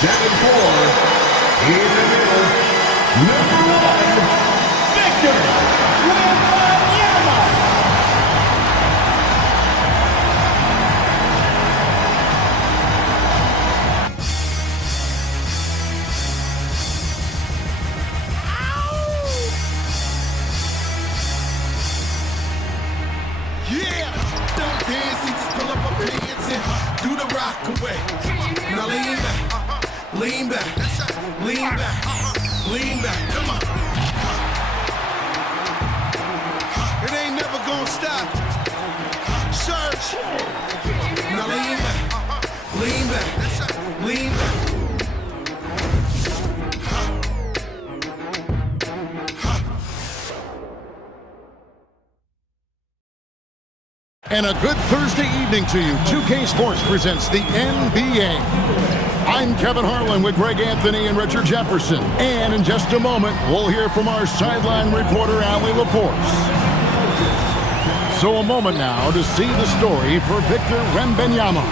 7-4. In the middle, number 1, Victor Wembanyama. Yeah, don't dance, he just pull up a pants and do the rock away. Now lean back, lean back, lean back, lean back, come on. It ain't never gonna stop. Search. Now lean back, lean back, lean back. And a good Thursday evening to you. 2K Sports presents the NBA. I'm Kevin Harlan with Greg Anthony and Richard Jefferson. And in just a moment, we'll hear from our sideline reporter, Allie LaForce. So a moment now to see the story for Victor Wembanyama.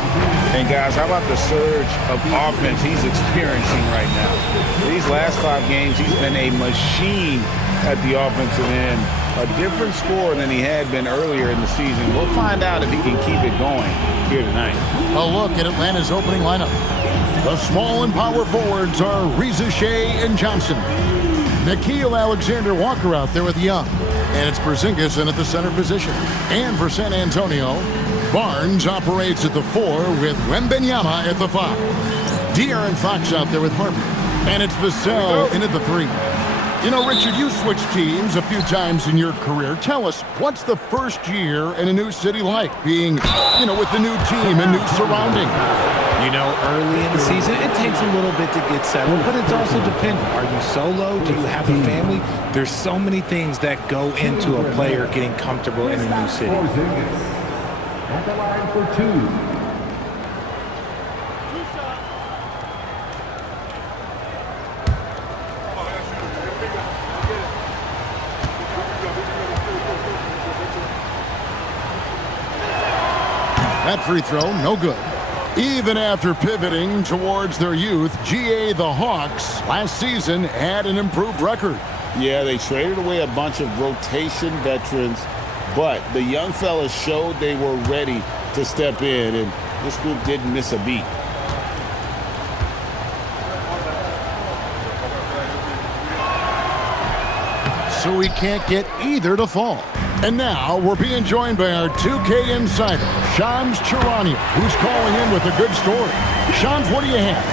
And guys, how about the surge of offense he's experiencing right now? These last 5 games, he's been a machine at the offensive end. A different score than he had been earlier in the season. We'll find out if he can keep it going here tonight. A look at Atlanta's opening lineup. The small and power forwards are Reza Shea and Johnson. Nickeil Alexander-Walker out there with Young. And it's Porzingis in at the center position. And for San Antonio, Barnes operates at the 4 with Wembanyama at the 5. De'Aaron Fox out there with Harper. And it's Vassell in at the 3. You know, Richard, you switched teams a few times in your career. Tell us, what's the first year in a new city like, being, with the new team and new surrounding? Early in the season, it takes a little bit to get settled, but it's also dependent. Are you solo? Do you have a family? There's so many things that go into a player getting comfortable in a new city. At the line for 2. That free throw, no good. Even after pivoting towards their youth, GA the Hawks last season had an improved record. Yeah, they traded away a bunch of rotation veterans, but the young fellas showed they were ready to step in, and this group didn't miss a beat. So we can't get either to fall. And now we're being joined by our 2K insider, Shams Charania, who's calling in with a good story. Shams, what do you have?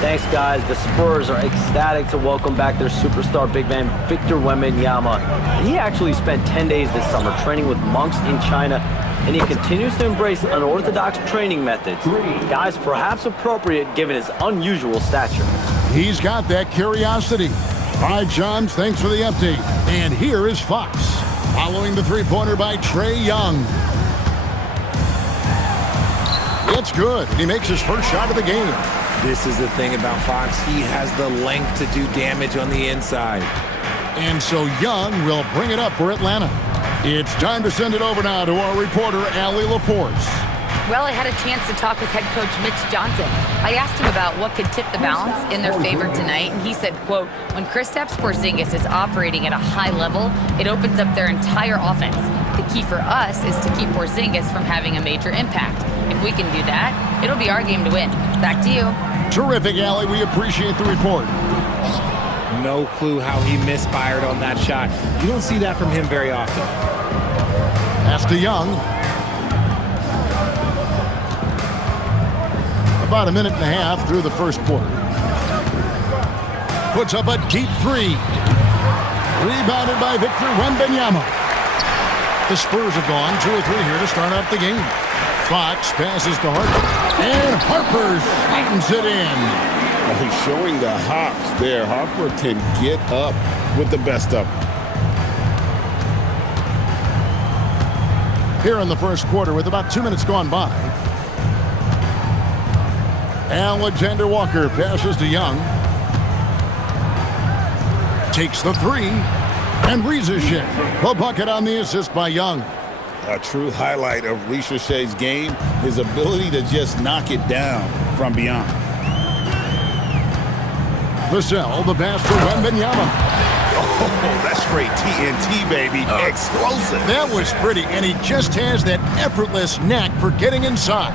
Thanks, guys. The Spurs are ecstatic to welcome back their superstar big man, Victor Wembanyama. He actually spent 10 days this summer training with monks in China, and he continues to embrace unorthodox training methods. Guys, perhaps appropriate given his unusual stature. He's got that curiosity. All right, Shams, thanks for the update. And here is Fox, following the three-pointer by Trae Young. It's good. He makes his first shot of the game. This is the thing about Fox. He has the length to do damage on the inside. And so Young will bring it up for Atlanta. It's time to send it over now to our reporter, Allie LaForce. Well, I had a chance to talk with head coach Mitch Johnson. I asked him about what could tip the balance in their favor tonight, and he said, quote, when Kristaps Porzingis is operating at a high level, it opens up their entire offense. The key for us is to keep Porzingis from having a major impact. If we can do that, it'll be our game to win. Back to you. Terrific, Allie. We appreciate the report. No clue how he misfired on that shot. You don't see that from him very often. Pass to Young. About a minute and a half through the first quarter. Puts up a deep 3. Rebounded by Victor Wembanyama. The Spurs have gone 2 or 3 here to start out the game. Fox passes to Harper. And Harper slams it in. He's showing the hops there. Harper can get up with the best of them. Here in the first quarter with about 2 minutes gone by. Alexander-Walker passes to Young. Takes the 3. And Reza Shea, the bucket on the assist by Young. A true highlight of Reza Shea's game, his ability to just knock it down from beyond. Vassell, the pass to Wembanyama. Oh, that's straight TNT, baby. Explosive. That was pretty, and he just has that effortless knack for getting inside.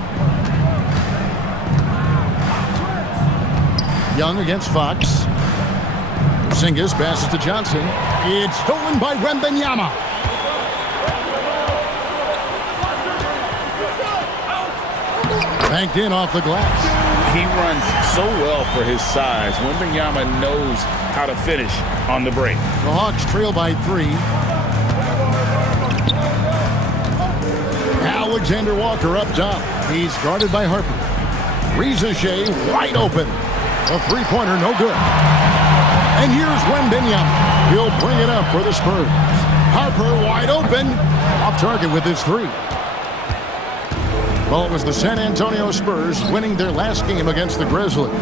Young against Fox. Porzingis passes to Johnson. It's stolen by Wembanyama. Banked in off the glass. He runs so well for his size. Wembanyama knows how to finish on the break. The Hawks trail by 3. Alexander Walker up top. He's guarded by Harper. Rizachet wide open. A three-pointer, no good. And here's Wembanyama. He'll bring it up for the Spurs. Harper wide open. Off target with his 3. Well, it was the San Antonio Spurs winning their last game against the Grizzlies.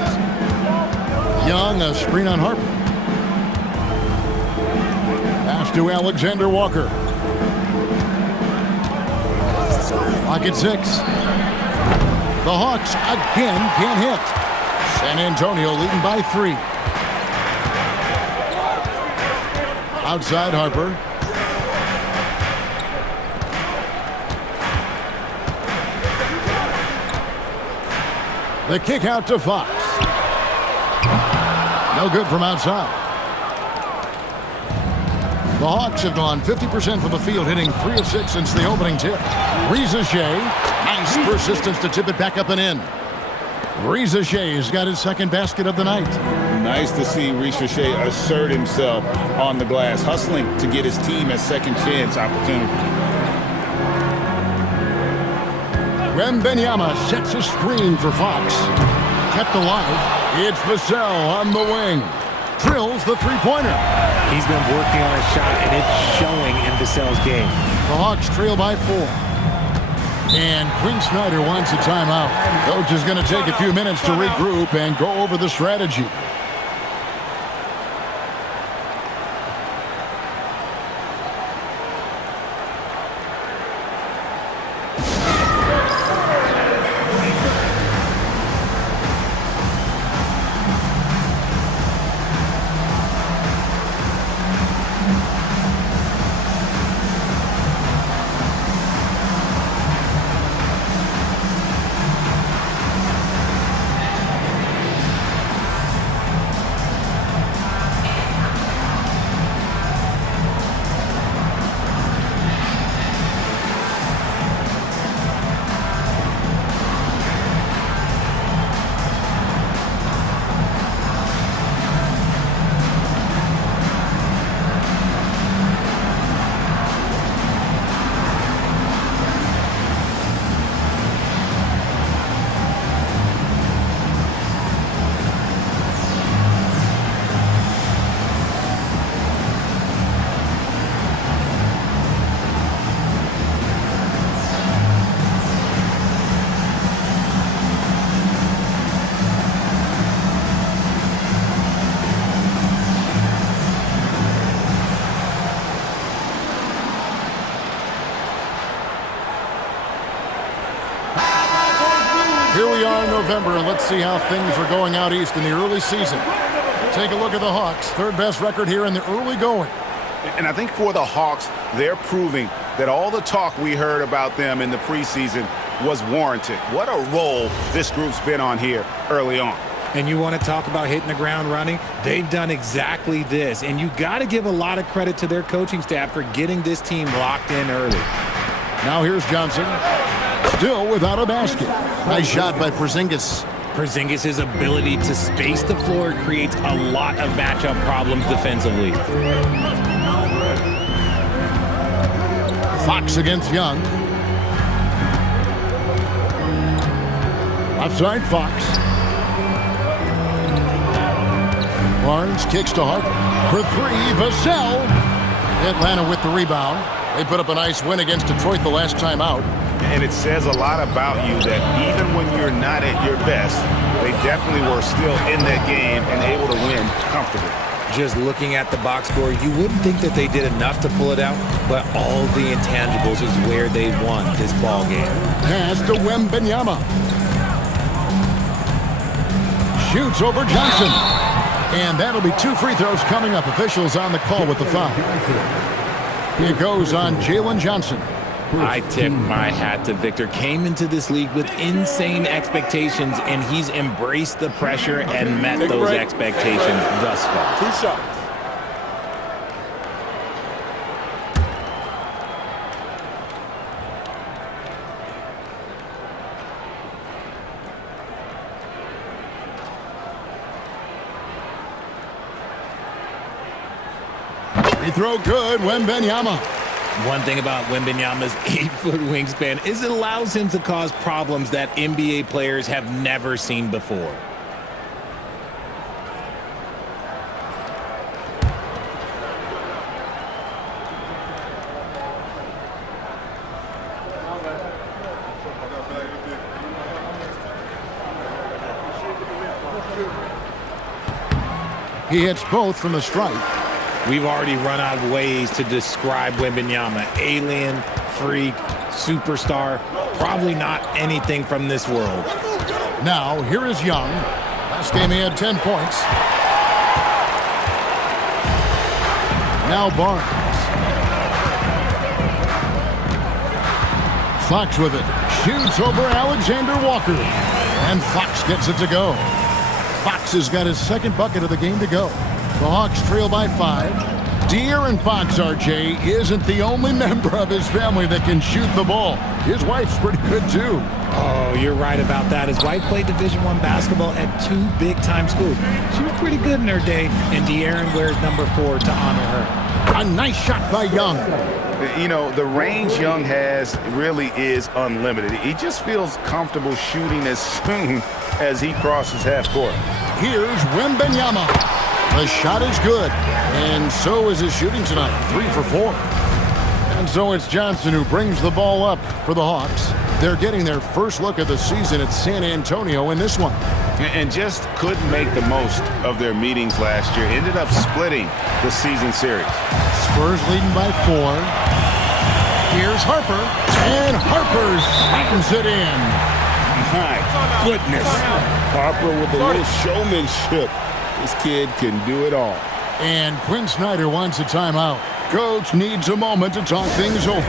Young, a screen on Harper. Pass to Alexander Walker. Clock at 6. The Hawks again can't hit. San Antonio leading by 3. Outside Harper. The kick out to Fox. No good from outside. The Hawks have gone 50% from the field, hitting 3 of 6 since the opening tip. Rizachet, nice persistence to tip it back up and in. Rizachet's got his second basket of the night. Nice to see Rizachet assert himself on the glass, hustling to get his team a second chance opportunity. Wembanyama sets a screen for Fox. Kept alive. It's Vassell on the wing. Drills the three-pointer. He's been working on a shot, and it's showing in Vassell's game. The Hawks trail by 4. And Quinn Snyder wants a timeout. Coach is going to take a few minutes to regroup and go over the strategy. Here we are in November, and let's see how things are going out east in the early season. Take a look at the Hawks. Third best record here in the early going. And I think for the Hawks, they're proving that all the talk we heard about them in the preseason was warranted. What a role this group's been on here early on. And you want to talk about hitting the ground running? They've done exactly this. And you got to give a lot of credit to their coaching staff for getting this team locked in early. Now here's Johnson. Still without a basket. Nice shot by Porzingis. Porzingis' ability to space the floor creates a lot of matchup problems defensively. Fox against Young. Left side, Fox. Barnes kicks to Harper. For 3, Vassell. Atlanta with the rebound. They put up a nice win against Detroit the last time out. And it says a lot about you that even when you're not at your best, they definitely were still in that game and able to win comfortably. Just looking at the box score, you wouldn't think that they did enough to pull it out, but all the intangibles is where they won this ball game. Pass to Wembanyama. Shoots over Johnson. And that'll be 2 free throws coming up. Officials on the call with the foul. It goes on Jalen Johnson. I tip my hat to Victor. Came into this league with insane expectations, and he's embraced the pressure and met those expectations thus far. 2 shots. Free throw good, Wembanyama. One thing about Wembanyama's 8-foot wingspan is it allows him to cause problems that NBA players have never seen before. He hits both from the stripe. We've already run out of ways to describe Wembanyama. Alien, freak, superstar, probably not anything from this world. Now, here is Young. Last game he had 10 points. Now Barnes. Fox with it. Shoots over Alexander Walker. And Fox gets it to go. Fox has got his second bucket of the game to go. The Hawks trail by 5. De'Aaron Fox, RJ, isn't the only member of his family that can shoot the ball. His wife's pretty good, too. Oh, you're right about that. His wife played Division I basketball at 2 big-time schools. She was pretty good in her day, and De'Aaron wears number 4 to honor her. A nice shot by Young. You know, the range Young has really is unlimited. He just feels comfortable shooting as soon as he crosses half court. Here's Wembanyama. The shot is good, and so is his shooting tonight, 3 for 4. And so it's Johnson who brings the ball up for the Hawks. They're getting their first look at the season at San Antonio in this one. And just couldn't make the most of their meetings last year. Ended up splitting the season series. Spurs leading by 4. Here's Harper, and Harper slams it in. My goodness. Harper with a little showmanship. This kid can do it all. And Quinn Snyder wants a timeout. Coach needs a moment to talk things over.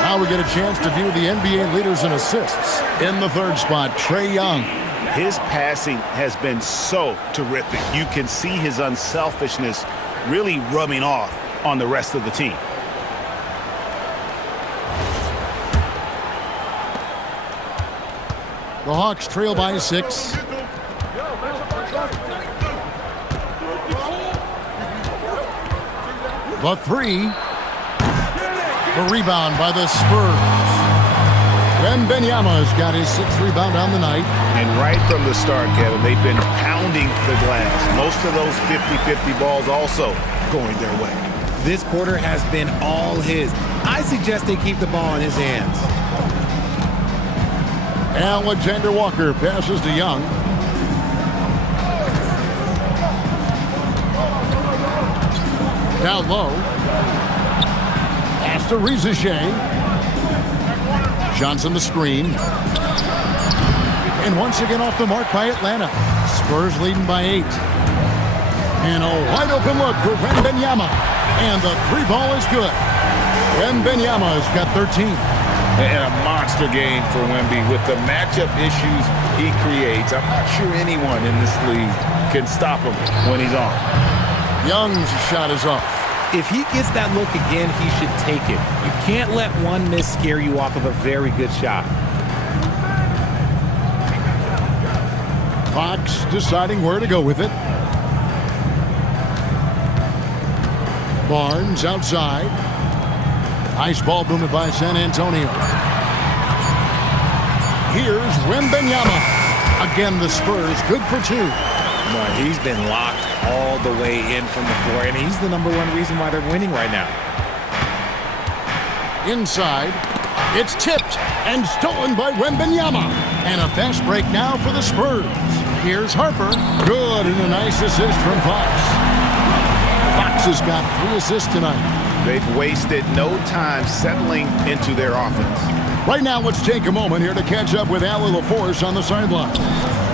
Now we get a chance to view the NBA leaders in assists. In the third spot, Trae Young. His passing has been so terrific. You can see his unselfishness really rubbing off on the rest of the team. The Hawks trail by 6. The 3. The rebound by the Spurs. Wembanyama's got his 6th rebound on the night. And right from the start, Kevin, they've been pounding the glass. Most of those 50-50 balls also going their way. This quarter has been all his. I suggest they keep the ball in his hands. Alexander Walker passes to Young. Down low. Pass to Shea. Johnson the screen. And once again off the mark by Atlanta. Spurs leading by 8. And a wide open look for Wembanyama. And the three ball is good. Wembanyama's got 13. And a monster game for Wemby with the matchup issues he creates. I'm not sure anyone in this league can stop him when he's on. Young's shot is off. If he gets that look again, he should take it. You can't let one miss scare you off of a very good shot. Fox deciding where to go with it. Barnes outside. Nice ball movement by San Antonio. Here's Wembanyama. Again, the Spurs good for 2. No, he's been locked all the way in from the floor, and he's the #1 reason why they're winning right now. Inside. It's tipped and stolen by Wembanyama. And a fast break now for the Spurs. Here's Harper. Good, and a nice assist from Fox. Fox has got 3 assists tonight. They've wasted no time settling into their offense. Right now, let's take a moment here to catch up with Allie LaForce on the sideline.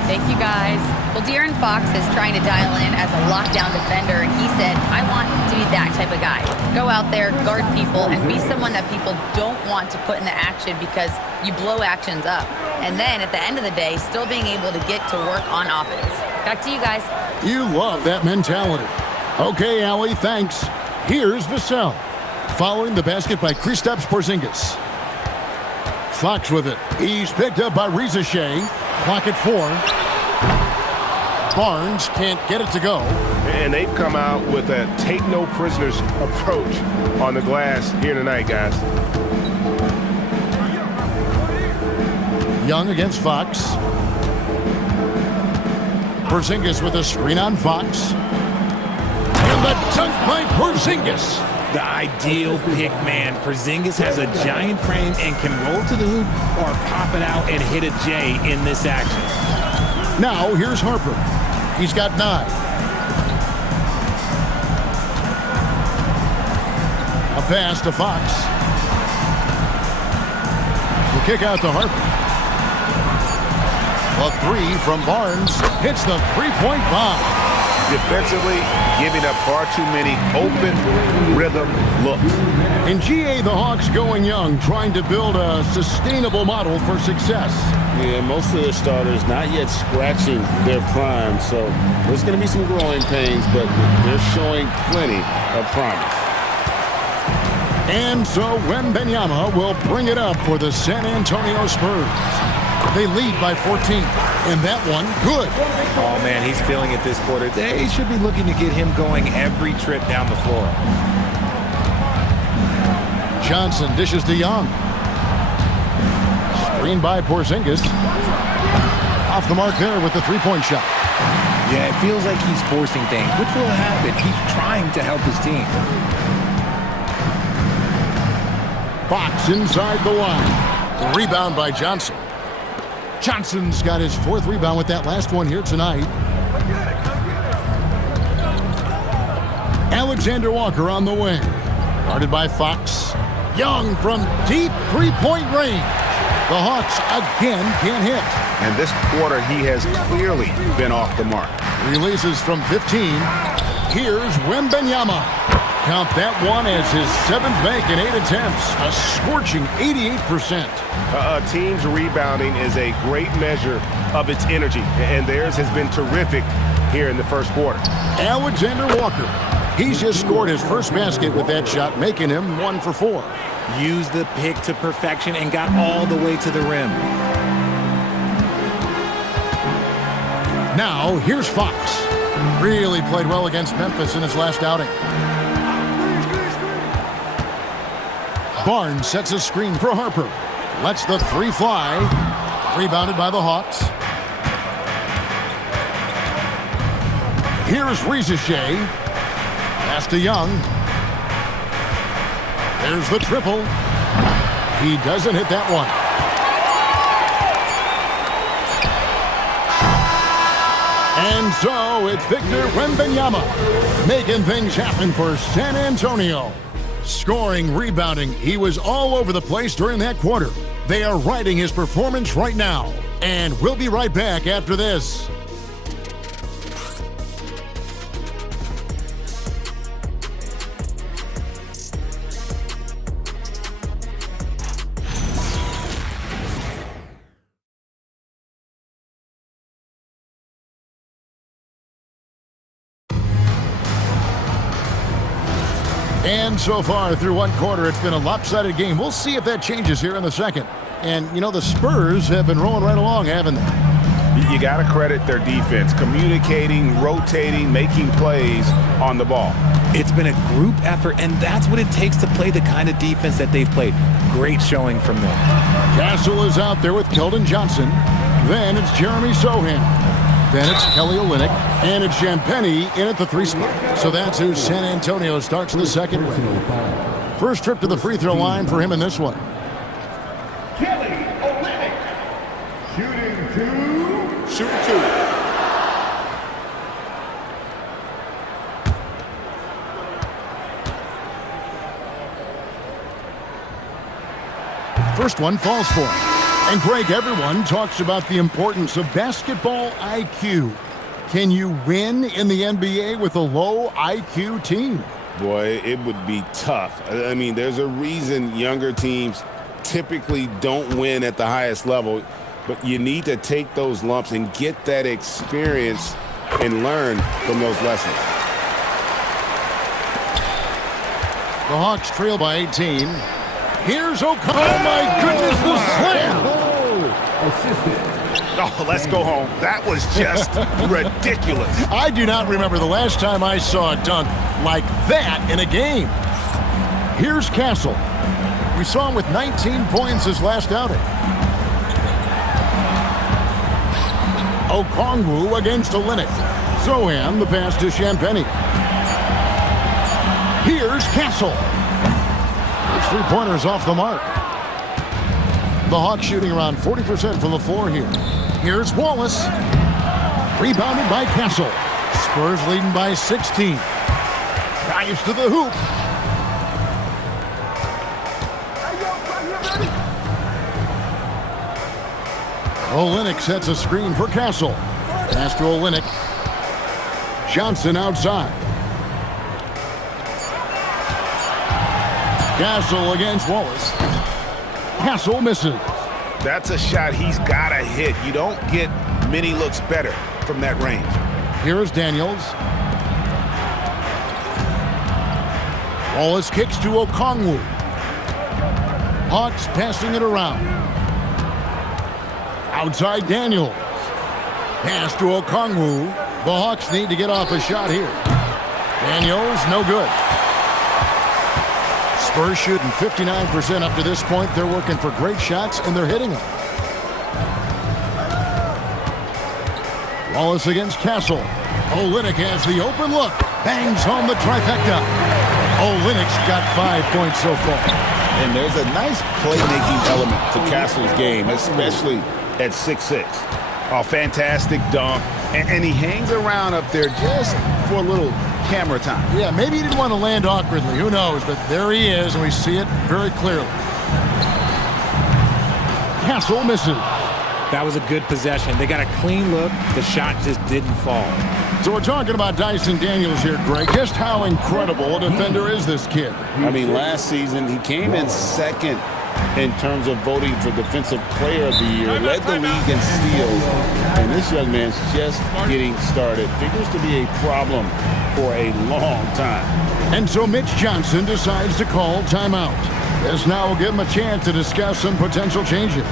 Thank you, guys. Well, De'Aaron Fox is trying to dial in as a lockdown defender, and he said, I want to be that type of guy. Go out there, guard people, and be someone that people don't want to put in the action because you blow actions up. And then at the end of the day, still being able to get to work on offense. Back to you guys. You love that mentality. Okay, Allie, thanks. Here's Vassell. Following the basket by Kristaps Porzingis. Fox with it. He's picked up by Reza Shea. Clock at 4. Barnes can't get it to go. And they've come out with a take-no-prisoners approach on the glass here tonight, guys. Young against Fox. Porzingis with a screen on Fox. And the dunk by Porzingis. The ideal pick man. Porzingis has a giant frame and can roll to the hoop or pop it out and hit a J in this action. Now here's Harper. He's got 9. A pass to Fox. The kick out to Harper. A 3 from Barnes hits the three-point bomb. Defensively, giving up far too many open rhythm looks. In GA, the Hawks going young, trying to build a sustainable model for success. Yeah, most of their starters not yet scratching their prime, so there's going to be some growing pains, but they're showing plenty of promise. And so Wembanyama will bring it up for the San Antonio Spurs. They lead by 14, and that one, good. Oh, man, he's feeling it this quarter. They should be looking to get him going every trip down the floor. Johnson dishes to Young. Screen by Porzingis. Off the mark there with the three-point shot. Yeah, it feels like he's forcing things, which will happen. He's trying to help his team. Fox inside the line. Rebound by Johnson. Johnson's got his 4th rebound with that last one here tonight. Alexander Walker on the wing. Guarded by Fox. Young from deep three-point range. The Hawks again can't hit. And this quarter, he has clearly been off the mark. Releases from 15. Here's Wembanyama. Count that one as his 7th make in 8 attempts. A scorching 88%. A team's rebounding is a great measure of its energy, and theirs has been terrific here in the first quarter. Alexander Walker. He's just scored his first basket with that shot, making him 1 for 4. Used the pick to perfection and got all the way to the rim. Now, here's Fox. Really played well against Memphis in his last outing. Barnes sets a screen for Harper. Lets the 3 fly. Rebounded by the Hawks. Here's Reza Shea. Pass to Young. There's the triple. He doesn't hit that one. And so it's Victor Wembanyama making things happen for San Antonio. Scoring, rebounding, he was all over the place during that quarter. They are riding his performance right now. And we'll be right back after this. And so far through one quarter, it's been a lopsided game. We'll see if that changes here in the second. And, you know, the Spurs have been rolling right along, haven't they? You got to credit their defense, communicating, rotating, making plays on the ball. It's been a group effort, and that's what it takes to play the kind of defense that they've played. Great showing from them. Castle is out there with Keldon Johnson. Then it's Jeremy Sohan. Then it's Kelly Olynyk. And it's Champagnie in at the 3 spot. So that's who San Antonio starts the second with. First trip to the free throw line for him in this one. Kelly Olynyk. Shooting 2. Shooting 2. First one falls for him. And Greg, everyone talks about the importance of basketball IQ. Can you win in the NBA with a low IQ team? Boy, it would be tough. I mean, there's a reason younger teams typically don't win at the highest level, but you need to take those lumps and get that experience and learn from those lessons. The Hawks trail by 18. Here's O'Connell. Oh, my goodness, the slam. Assisted. Oh, let's go home. That was just ridiculous. I do not remember the last time I saw a dunk like that in a game. Here's Castle. We saw him with 19 points his last outing. Okongwu against Olynyk. Sohan, the pass to Champagnie. Here's Castle. His three-pointers off the mark. The Hawks shooting around 40% from the floor here. Here's Wallace. Rebounded by Castle. Spurs leading by 16. Dives to the hoop. Olynyk sets a screen for Castle. Pass to Olynyk. Johnson outside. Castle against Wallace. Castle misses. That's a shot he's got to hit. You don't get many looks better from that range. Here is Daniels. Wallace kicks to Okongwu. Hawks passing it around. Outside Daniels. Pass to Okongwu. The Hawks need to get off a shot here. Daniels, no good. Spurs shooting 59% up to this point. They're working for great shots, and they're hitting them. Wallace against Castle. Olynyk has the open look. Bangs home the trifecta. Olynyk's got 5 points so far. And there's a nice playmaking element to Castle's game, especially at 6'6". Oh, fantastic dunk. And he hangs around up there just for a little camera time. Yeah, maybe he didn't want to land awkwardly. Who knows? But there he is, and we see it very clearly. Castle misses. That was a good possession. They got a clean look. The shot just didn't fall. So we're talking about Dyson Daniels here, Greg. Just how incredible a defender is this kid? I mean, last season he came in second in terms of voting for Defensive Player of the Year, led the league in steals, and this young man's just getting started. Figures to be a problem for a long time. And so Mitch Johnson decides to call timeout. This now will give him a chance to discuss some potential changes.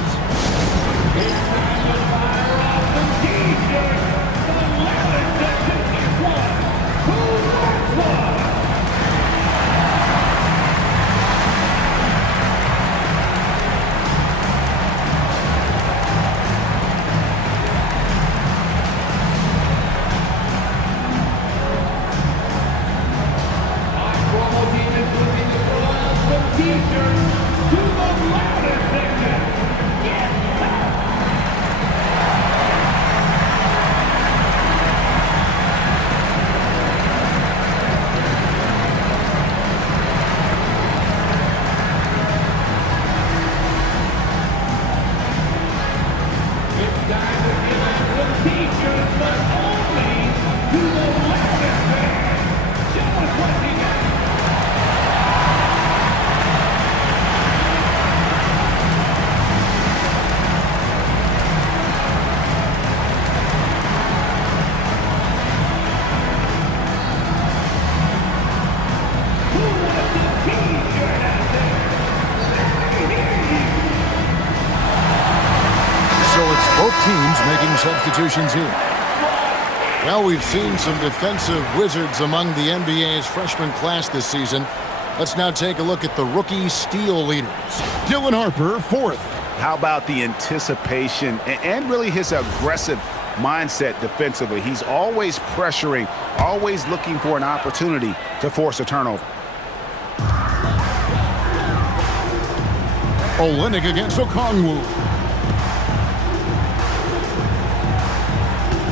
some substitutions here. Well, we've seen some defensive wizards among the NBA's freshman class this season. Let's now take a look at the rookie steal leaders. Dylan Harper, 4th. How about the anticipation and really his aggressive mindset defensively? He's always pressuring, always looking for an opportunity to force a turnover. Olynyk against Okongwu.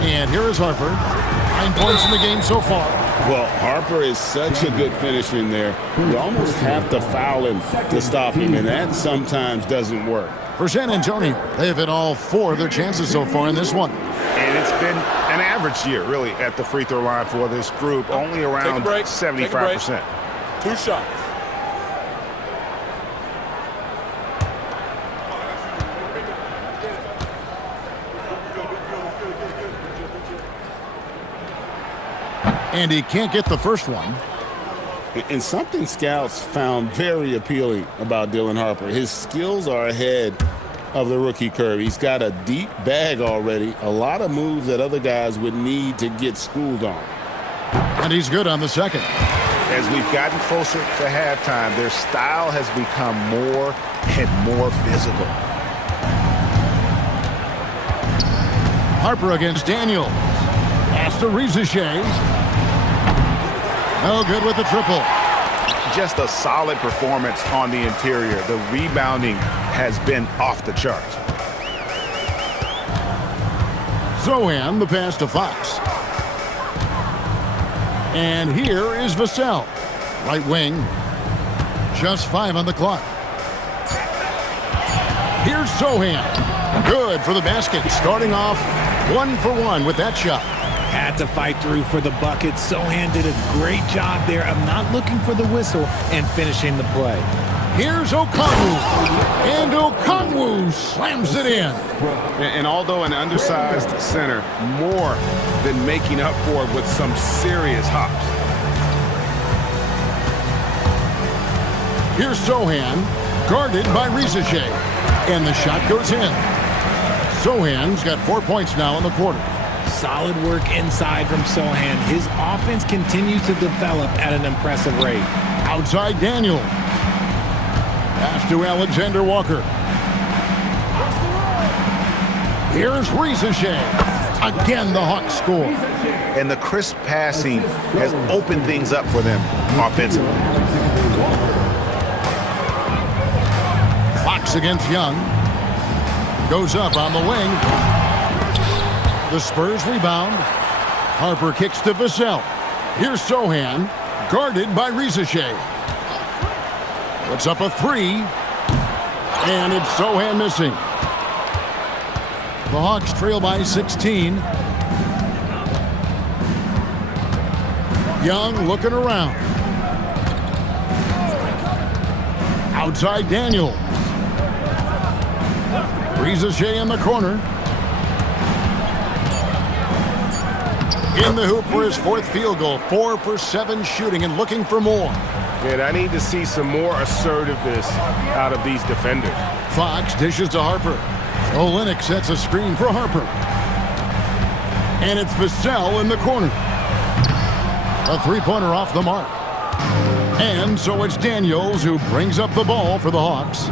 And here is Harper. 9 points in the game so far. Well, Harper is such a good finisher in there. You almost have to foul him to stop him, and that sometimes doesn't work. For San Antonio, they have hit all 4 of their chances so far in this one. And it's been an average year, really, at the free throw line for this group, only around 75%. 2 shots. And he can't get the first one. And something scouts found very appealing about Dylan Harper. His skills are ahead of the rookie curve. He's got a deep bag already, a lot of moves that other guys would need to get schooled on. And he's good on the second. As we've gotten closer to halftime, their style has become more and more physical. Harper against Daniels. Pass to Rizachet. No good with the triple. Just a solid performance on the interior. The rebounding has been off the charts. Zohan, the pass to Fox. And here is Vassell. Right wing. Just 5 on the clock. Here's Zohan. Good for the basket. Starting off 1 for 1 with that shot. Had to fight through for the bucket. Sohan did a great job there of not looking for the whistle and finishing the play. Here's Okongwu. And Okongwu slams it in. And although an undersized center, more than making up for it with some serious hops. Here's Zohan, guarded by Rizachet. And the shot goes in. Zohan's got 4 points now in the quarter. Solid work inside from Sohan. His offense continues to develop at an impressive rate. Outside Daniel. Pass to Alexander Walker. Here's Rizachet. Again, the Hawks score. And the crisp passing has opened things up for them offensively. Fox against Young. Goes up on the wing. The Spurs rebound. Harper kicks to Vassell. Here's Zohan, guarded by Rizachet. Puts up a 3. And it's Zohan missing. The Hawks trail by 16. Young looking around. Outside Daniels. Rizachet in the corner. In the hoop for his 4th field goal. 4 for 7 shooting and looking for more. And I need to see some more assertiveness out of these defenders. Fox dishes to Harper. Olynyk sets a screen for Harper. And it's Vassell in the corner. A 3-pointer off the mark. And so it's Daniels who brings up the ball for the Hawks.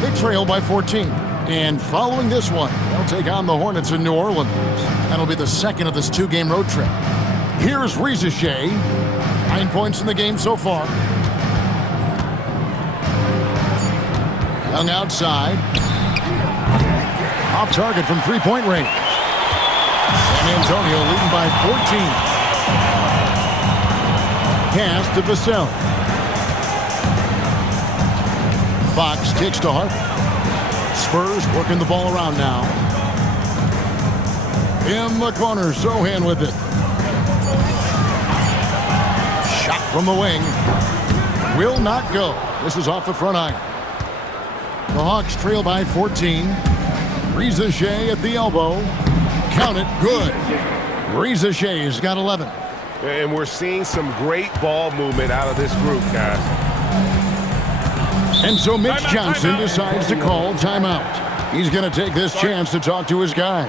They trail by 14. And following this one, they'll take on the Hornets in New Orleans. That'll be the second of this 2-game road trip. Here's Rizachet. 9 points in the game so far. Young outside. Off target from 3-point range. San Antonio leading by 14. Pass to Vassell. Fox kicks to Harper. Spurs working the ball around now. In the corner, Zohan with it. Shot from the wing. Will not go. This is off the front iron. The Hawks trail by 14. Rizachet at the elbow. Count it, good. Rizachet's got 11. And we're seeing some great ball movement out of this group, guys. And so Mitch Johnson decides to call timeout. He's going to take this chance to talk to his guys.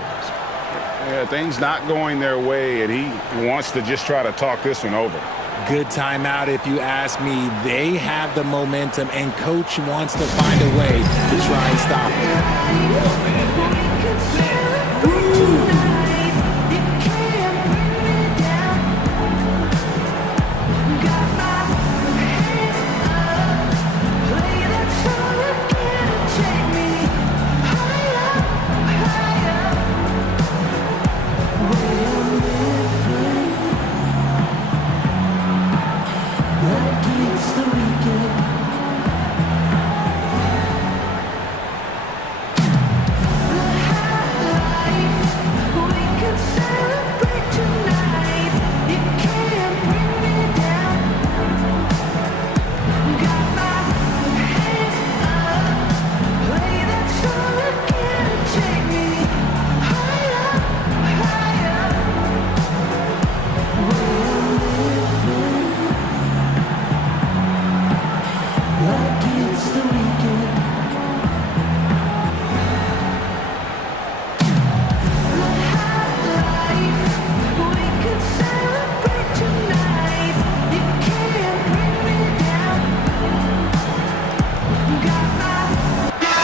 Yeah, things not going their way, and he wants to just try to talk this one over. Good timeout, if you ask me. They have the momentum, and coach wants to find a way to try and stop it.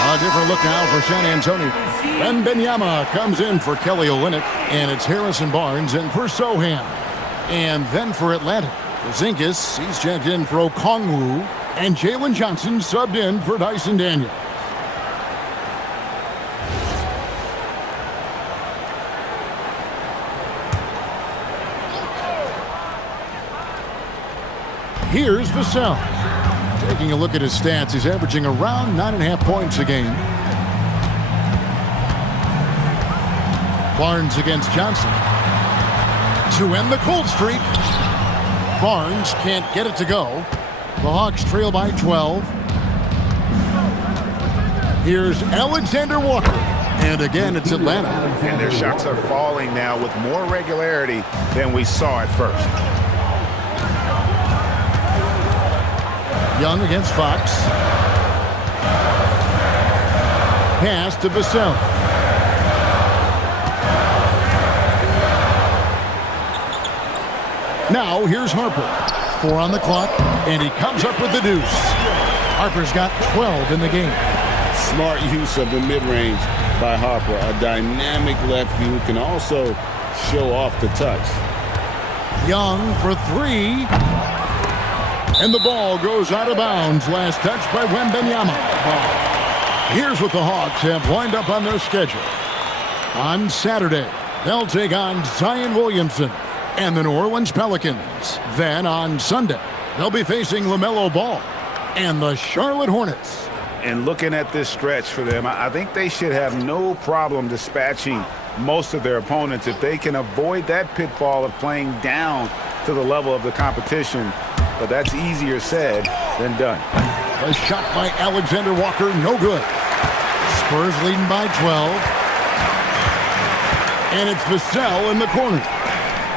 A different look now for San Antonio. Wembanyama comes in for Kelly Olynyk, and it's Harrison Barnes in for Sohan. And then for Atlanta, Porzingis, he's checked in for Okongwu, and Jalen Johnson subbed in for Dyson Daniels. Here's Vassell. Taking a look at his stats, he's averaging around 9.5 points a game. Barnes against Johnson. To end the cold streak. Barnes can't get it to go. The Hawks trail by 12. Here's Alexander Walker. And again, it's Atlanta. And their shots are falling now with more regularity than we saw at first. Young against Fox. Pass to Vassell. Now here's Harper. 4 on the clock, and he comes up with the deuce. Harper's got 12 in the game. Smart use of the mid-range by Harper. A dynamic lefty who can also show off the touch. Young for 3. And the ball goes out of bounds. Last touch by Wembanyama. Here's what the Hawks have lined up on their schedule. On Saturday, they'll take on Zion Williamson and the New Orleans Pelicans. Then on Sunday, they'll be facing LaMelo Ball and the Charlotte Hornets. And looking at this stretch for them, I think they should have no problem dispatching most of their opponents if they can avoid that pitfall of playing down to the level of the competition. But that's easier said than done. A shot by Alexander Walker, no good. Spurs leading by 12. And it's Vassell in the corner.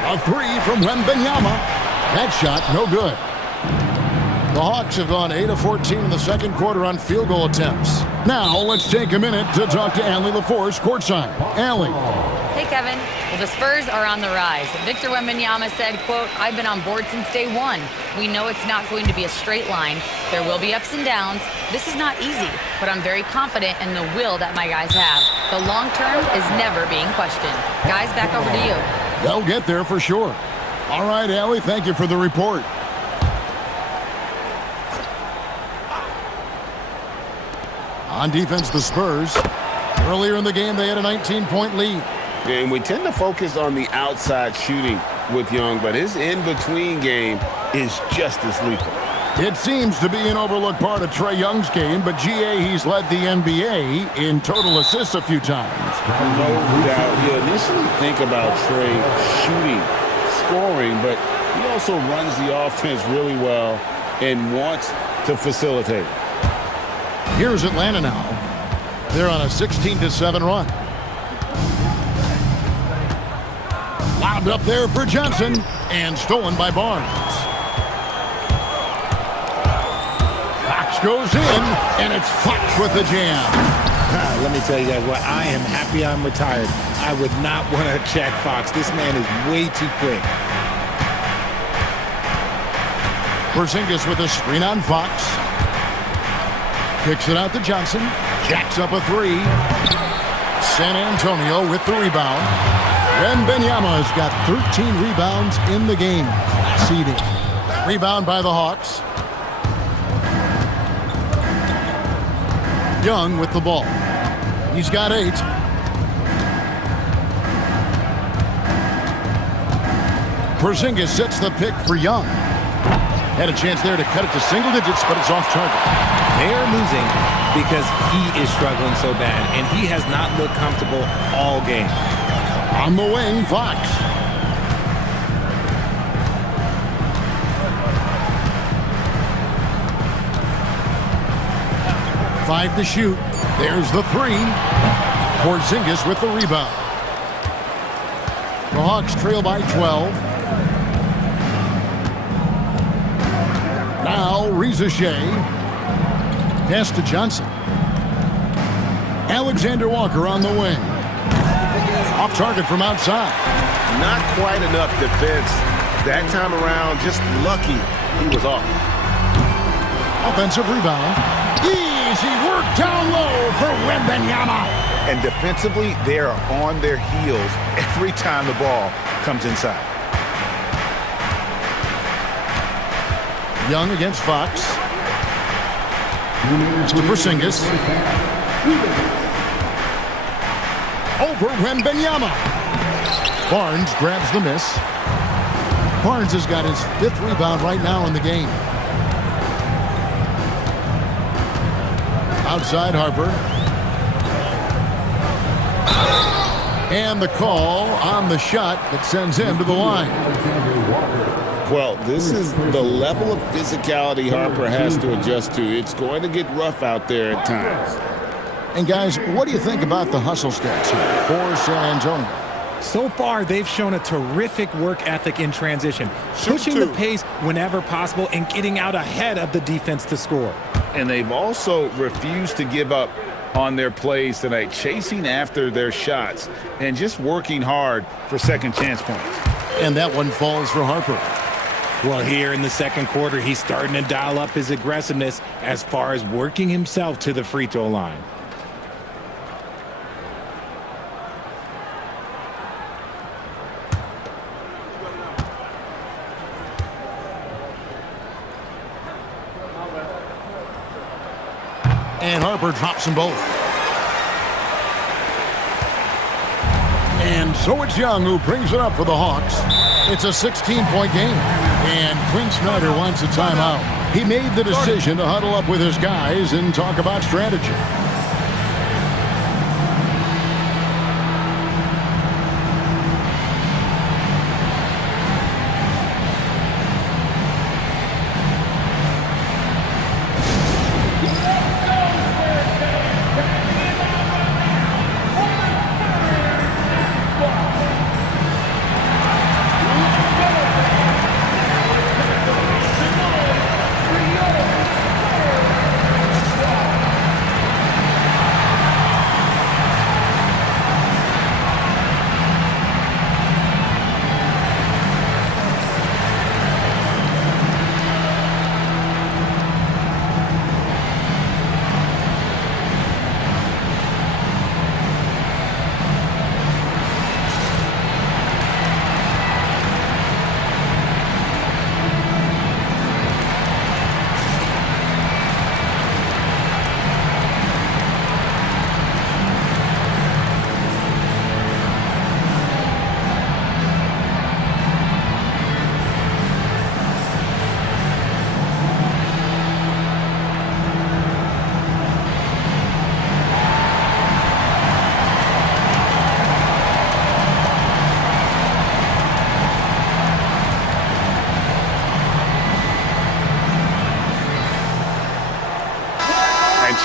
A 3 from Wembanyama. That shot, no good. The Hawks have gone 8 of 14 in the second quarter on field goal attempts. Now let's take a minute to talk to Allie LaForce courtside. Allie. Hey, Kevin. Well, the Spurs are on the rise. Victor Wembanyama said, quote, "I've been on board since day one. We know it's not going to be a straight line. There will be ups and downs. This is not easy, but I'm very confident in the will that my guys have. The long term is never being questioned." Guys, back over to you. They'll get there for sure. All right, Allie, thank you for the report. On defense, the Spurs. Earlier in the game, they had a 19-point lead. And we tend to focus on the outside shooting with Young, but his in-between game is just as lethal. It seems to be an overlooked part of Trae Young's game, but GA, he's led the NBA in total assists a few times. No doubt. You initially think about Trae shooting, scoring, but he also runs the offense really well and wants to facilitate. Here's Atlanta now. They're on a 16-7 run. Lobbed up there for Johnson and stolen by Barnes. Fox goes in, and it's Fox with the jam. Let me tell you guys what, I am happy I'm retired. I would not want to check Fox. This man is way too quick. Porzingis with a screen on Fox. Kicks it out to Johnson. Jacks up a three. San Antonio with the rebound. Wembanyama has got 13 rebounds in the game. Seeding. Rebound by the Hawks. Young with the ball. He's got 8. Porzingis sets the pick for Young. Had a chance there to cut it to single digits, but it's off target. They're losing because he is struggling so bad, and he has not looked comfortable all game. On the wing, Fox. Five to shoot. There's the three. Porzingis with the rebound. The Hawks trail by 12. Now, Reza Shea. Pass to Johnson. Alexander Walker on the wing. Off target from outside. Not quite enough defense. That time around, just lucky he was off. Offensive rebound. Easy work down low for Wembanyama. And defensively, they are on their heels every time the ball comes inside. Young against Fox. To Porzingis. Over Wembanyama. Barnes grabs the miss. Barnes has got his 5th rebound right now in the game. Outside Harper. And the call on the shot that sends him to the line. Well, this is the level of physicality Harper has to adjust to. It's going to get rough out there at times. And guys, what do you think about the hustle stats here for San Antonio? So far, they've shown a terrific work ethic in transition, pushing the pace whenever possible and getting out ahead of the defense to score. And they've also refused to give up on their plays tonight, chasing after their shots and just working hard for second chance points. And that one falls for Harper. Well, here in the second quarter, he's starting to dial up his aggressiveness as far as working himself to the free throw line. And Harper drops them both. And so it's Young who brings it up for the Hawks. It's a 16-point game. And Quinn Snyder wants a timeout. He made the decision to huddle up with his guys and talk about strategy.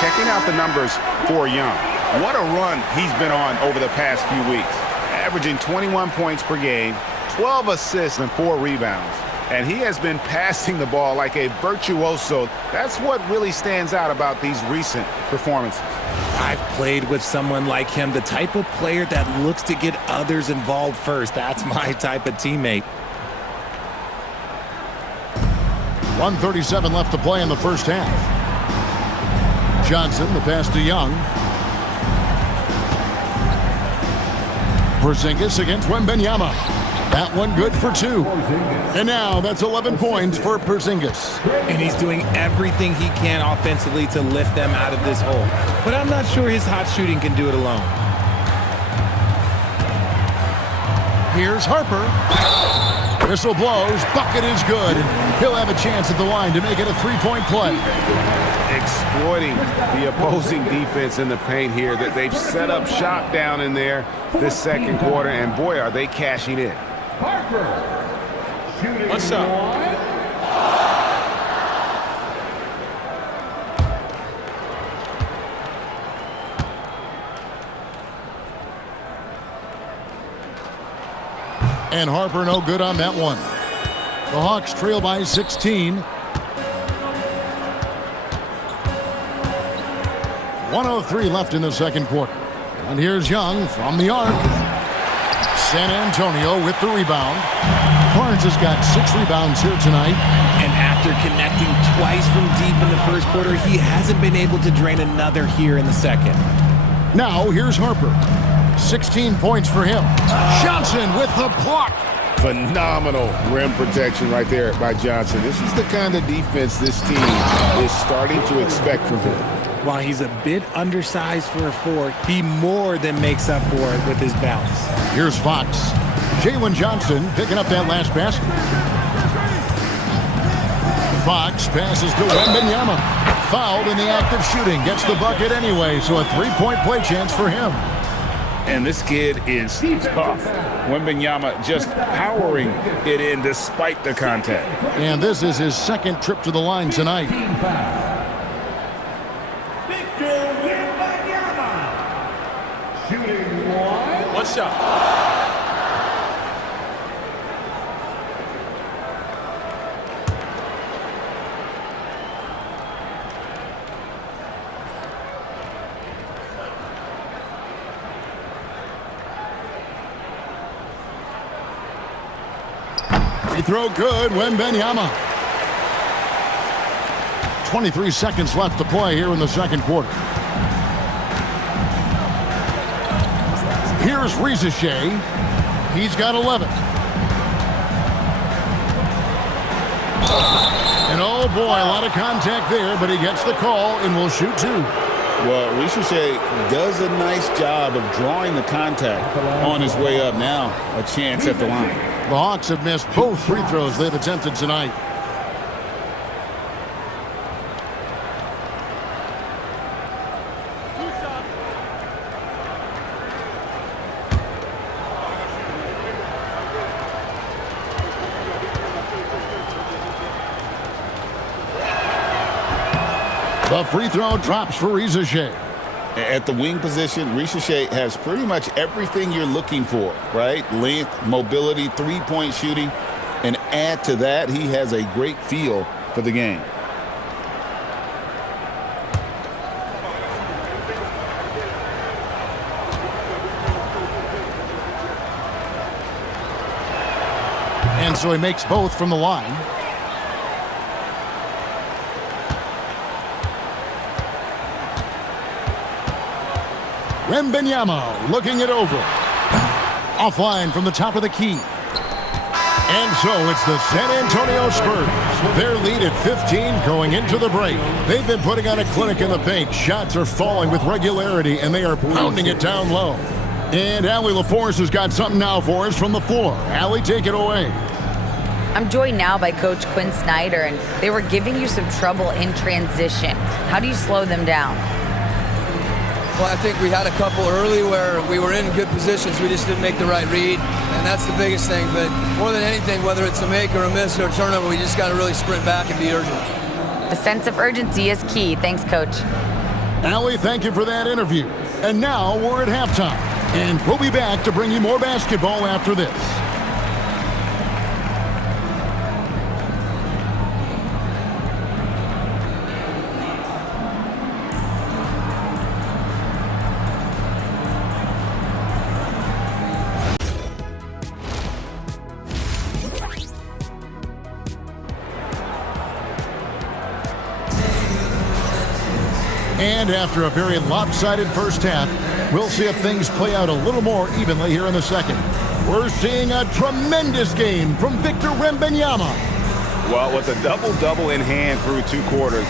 Checking out the numbers for Young. What a run he's been on over the past few weeks. Averaging 21 points per game, 12 assists and 4 rebounds. And he has been passing the ball like a virtuoso. That's what really stands out about these recent performances. I've played with someone like him, the type of player that looks to get others involved first. That's my type of teammate. 1:37 left to play in the first half. Johnson, the pass to Young. Porzingis against Wembanyama. That one good for 2. And now that's 11 points for Porzingis. And he's doing everything he can offensively to lift them out of this hole. But I'm not sure his hot shooting can do it alone. Here's Harper. Whistle blows. Bucket is good. And he'll have a chance at the line to make it a 3-point play. Exploiting the opposing defense in the paint here. That they've set up shop down in there this second quarter. And boy, are they cashing in. Harper. Shooting What's up? And Harper no good on that one. The Hawks trail by 16. 1:03 left in the second quarter. And here's Young from the arc. San Antonio with the rebound. Barnes has got 6 rebounds here tonight. And after connecting twice from deep in the first quarter, he hasn't been able to drain another here in the second. Now here's Harper. 16 points for him. Johnson with the block. Phenomenal rim protection right there by Johnson. This is the kind of defense this team is starting to expect from him. While he's a bit undersized for a 4, he more than makes up for it with his bounce. Here's Fox. Jalen Johnson picking up that last basket. Fox passes to Wembanyama. Fouled in the act of shooting. Gets the bucket anyway, so a 3-point play chance for him. And this kid is tough. Wembanyama just powering it in despite the contact. And this is his second trip to the line tonight. Victor Wembanyama. Shooting 1. One shot. Free throw good, Wembanyama. 23 seconds left to play here in the second quarter. Here's Rizachet. He's got 11. And oh boy, a lot of contact there, but he gets the call and will shoot 2. Well, Rizachet does a nice job of drawing the contact on his way up. Now a chance at the line. The Hawks have missed both free throws they've attempted tonight. The free throw drops for Rizachet. At the wing position, Rizachet has pretty much everything you're looking for, right? Length, mobility, three-point shooting. And add to that, he has a great feel for the game. And so he makes both from the line. Wembanyama looking it over. Offline from the top of the key. And so it's the San Antonio Spurs. Their lead at 15 going into the break. They've been putting on a clinic in the paint. Shots are falling with regularity, and they are pounding it down low. And Allie LaForce has got something now for us from the floor. Allie, take it away. I'm joined now by Coach Quinn Snyder, and they were giving you some trouble in transition. How do you slow them down? Well, I think we had a couple early where we were in good positions. We just didn't make the right read, and that's the biggest thing. But more than anything, whether it's a make or a miss or a turnover, we just got to really sprint back and be urgent. The sense of urgency is key. Thanks, Coach. Allie, thank you for that interview. And now we're at halftime, and we'll be back to bring you more basketball after this. And after a very lopsided first half, we'll see if things play out a little more evenly here in the second. We're seeing a tremendous game from Victor Wembanyama. Well, with a double-double in hand through 2 quarters,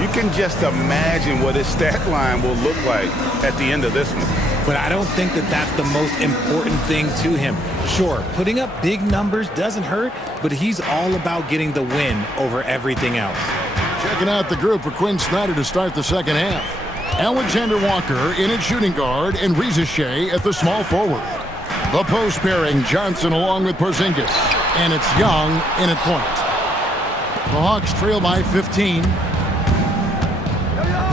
you can just imagine what his stat line will look like at the end of this one. But I don't think that that's the most important thing to him. Sure, putting up big numbers doesn't hurt, but he's all about getting the win over everything else. Checking out the group for Quinn Snyder to start the second half. Alexander Walker in at shooting guard and Reza Shea at the small forward. The post pairing, Johnson along with Porzingis. And it's Young in at point. The Hawks trail by 15.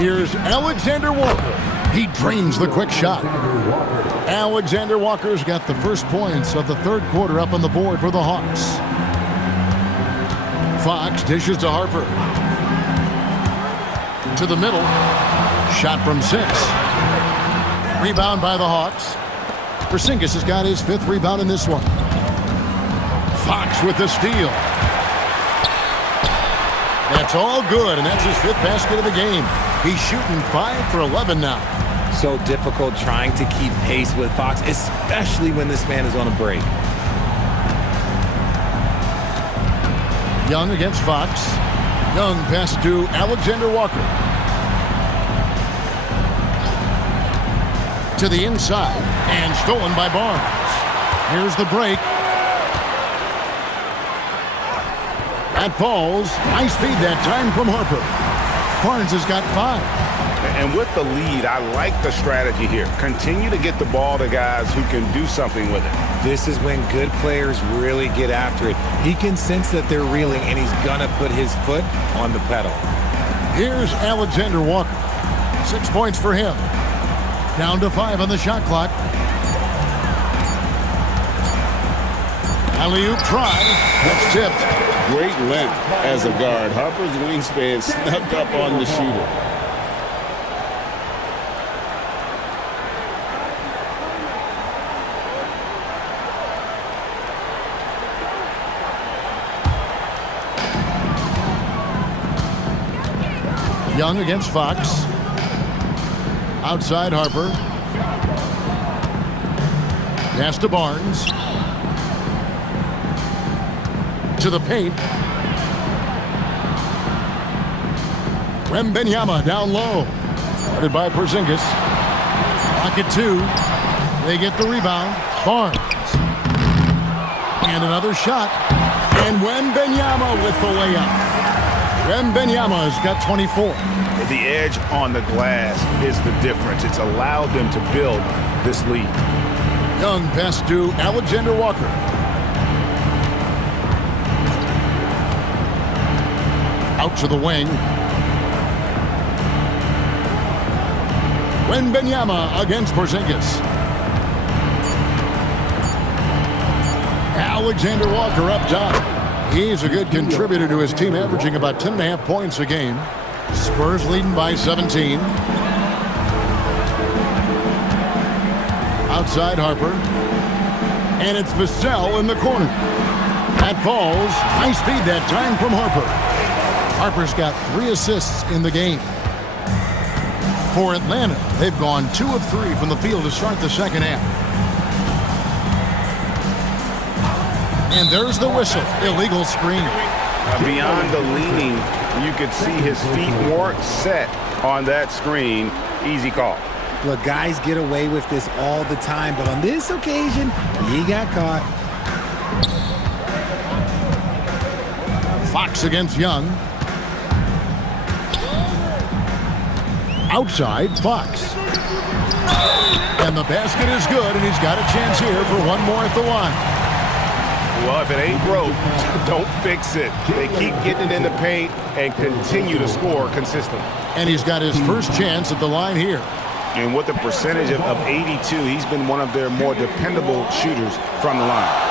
Here's Alexander Walker. He drains the quick shot. Alexander Walker's got the first points of the third quarter up on the board for the Hawks. Fox dishes to Harper. To the middle. Shot from 6. Rebound by the Hawks. Porzingis has got his 5th rebound in this one. Fox with the steal. That's all good, and that's his 5th basket of the game. He's shooting 5 for 11 now. So difficult trying to keep pace with Fox, especially when this man is on a break. Young against Fox. Young pass to Alexander Walker. To the inside, and stolen by Barnes. Here's the break. That falls. Nice feed that time from Harper. Barnes has got 5. And with the lead, I like the strategy here. Continue to get the ball to guys who can do something with it. This is when good players really get after it. He can sense that they're reeling, and he's going to put his foot on the pedal. Here's Alexander Walker. 6 points for him. Down to 5 on the shot clock. Alley-oop try. That's tipped. Great length as a guard. Harper's wingspan snuck up on the shooter. Young against Fox. Outside Harper. Pass to Barnes. To the paint. Wembanyama down low. Guarded by Porzingis. Pocket 2. They get the rebound. Barnes. And another shot. And Wembanyama with the layup. Wembanyama's got 24. The edge on the glass is the difference. It's allowed them to build this lead. Young pass to Alexander Walker. Out to the wing. Wembanyama against Porzingis. Alexander Walker up top. He's a good contributor to his team, averaging about 10.5 points a game. Spurs leading by 17. Outside Harper. And it's Vassell in the corner. That falls. Nice feed that time from Harper. Harper's got 3 assists in the game. For Atlanta, they've gone 2 of 3 from the field to start the second half. And there's the whistle. Illegal screen. Beyond the leaning, you could see his feet weren't set on that screen. Easy call. Look, guys get away with this all the time, but on this occasion, he got caught. Fox against Young. Outside, Fox. And the basket is good, and he's got a chance here for one more at the line. Well, if it ain't broke, don't fix it. They keep getting it in the paint and continue to score consistently. And he's got his first chance at the line here. And with a percentage of 82, he's been one of their more dependable shooters from the line.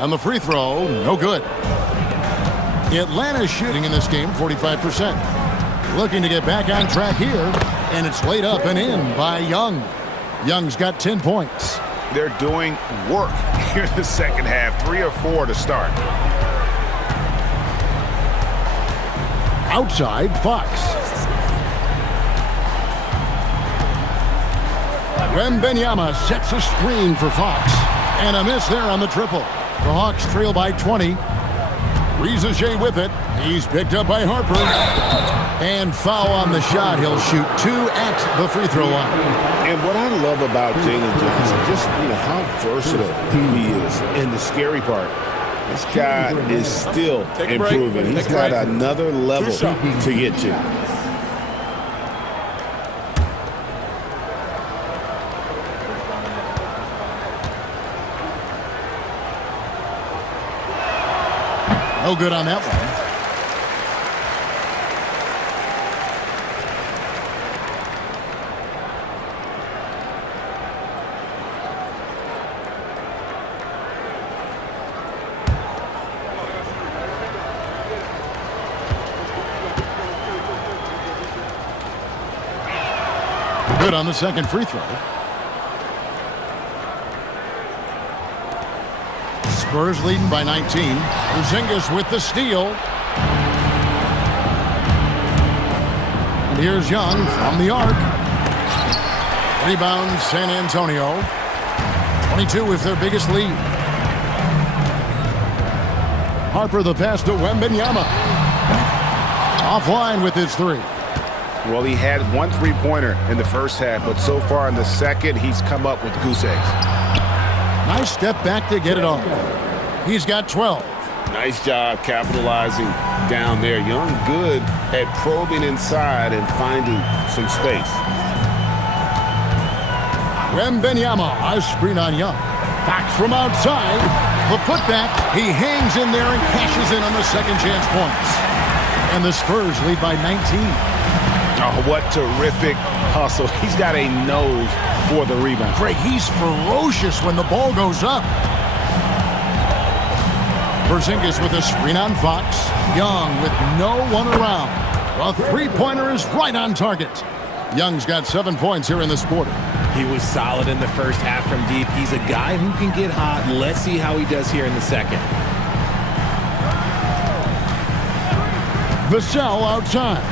On the free throw, no good. Atlanta's shooting in this game 45%. Looking to get back on track here, and it's laid up and in by Young. Young's got 10 points. They're doing work here in the second half, 3 or 4 to start. Outside, Fox. Wembanyama sets a screen for Fox. And a miss there on the triple. The Hawks trail by 20. Riza with it. He's picked up by Harper. And foul on the shot. He'll shoot 2 at the free throw line. And what I love about Jalen Johnson, just how versatile he is. And the scary part, this guy is still improving. He's got another level to get to. No good on that one. Good on the second free throw. Spurs leading by 19. Porzingis with the steal. And here's Young from the arc. Rebound San Antonio. 22 is their biggest lead. Harper the pass to Wembanyama. Offline with his 3. Well, he had 1 3-pointer in the first half, but so far in the second, he's come up with goose eggs. Nice step back to get it off. He's got 12. Nice job capitalizing down there. Young good at probing inside and finding some space. Wembanyama, a screen on Young. Fox from outside. The putback. He hangs in there and cashes in on the second chance points. And the Spurs lead by 19. Oh, what terrific hustle. He's got a nose for the rebound. Greg, he's ferocious when the ball goes up. Porzingis with a screen on Fox. Young with no one around. A 3-pointer is right on target. Young's got 7 points here in this quarter. He was solid in the first half from deep. He's a guy who can get hot. Let's see how he does here in the second. Vassell outside.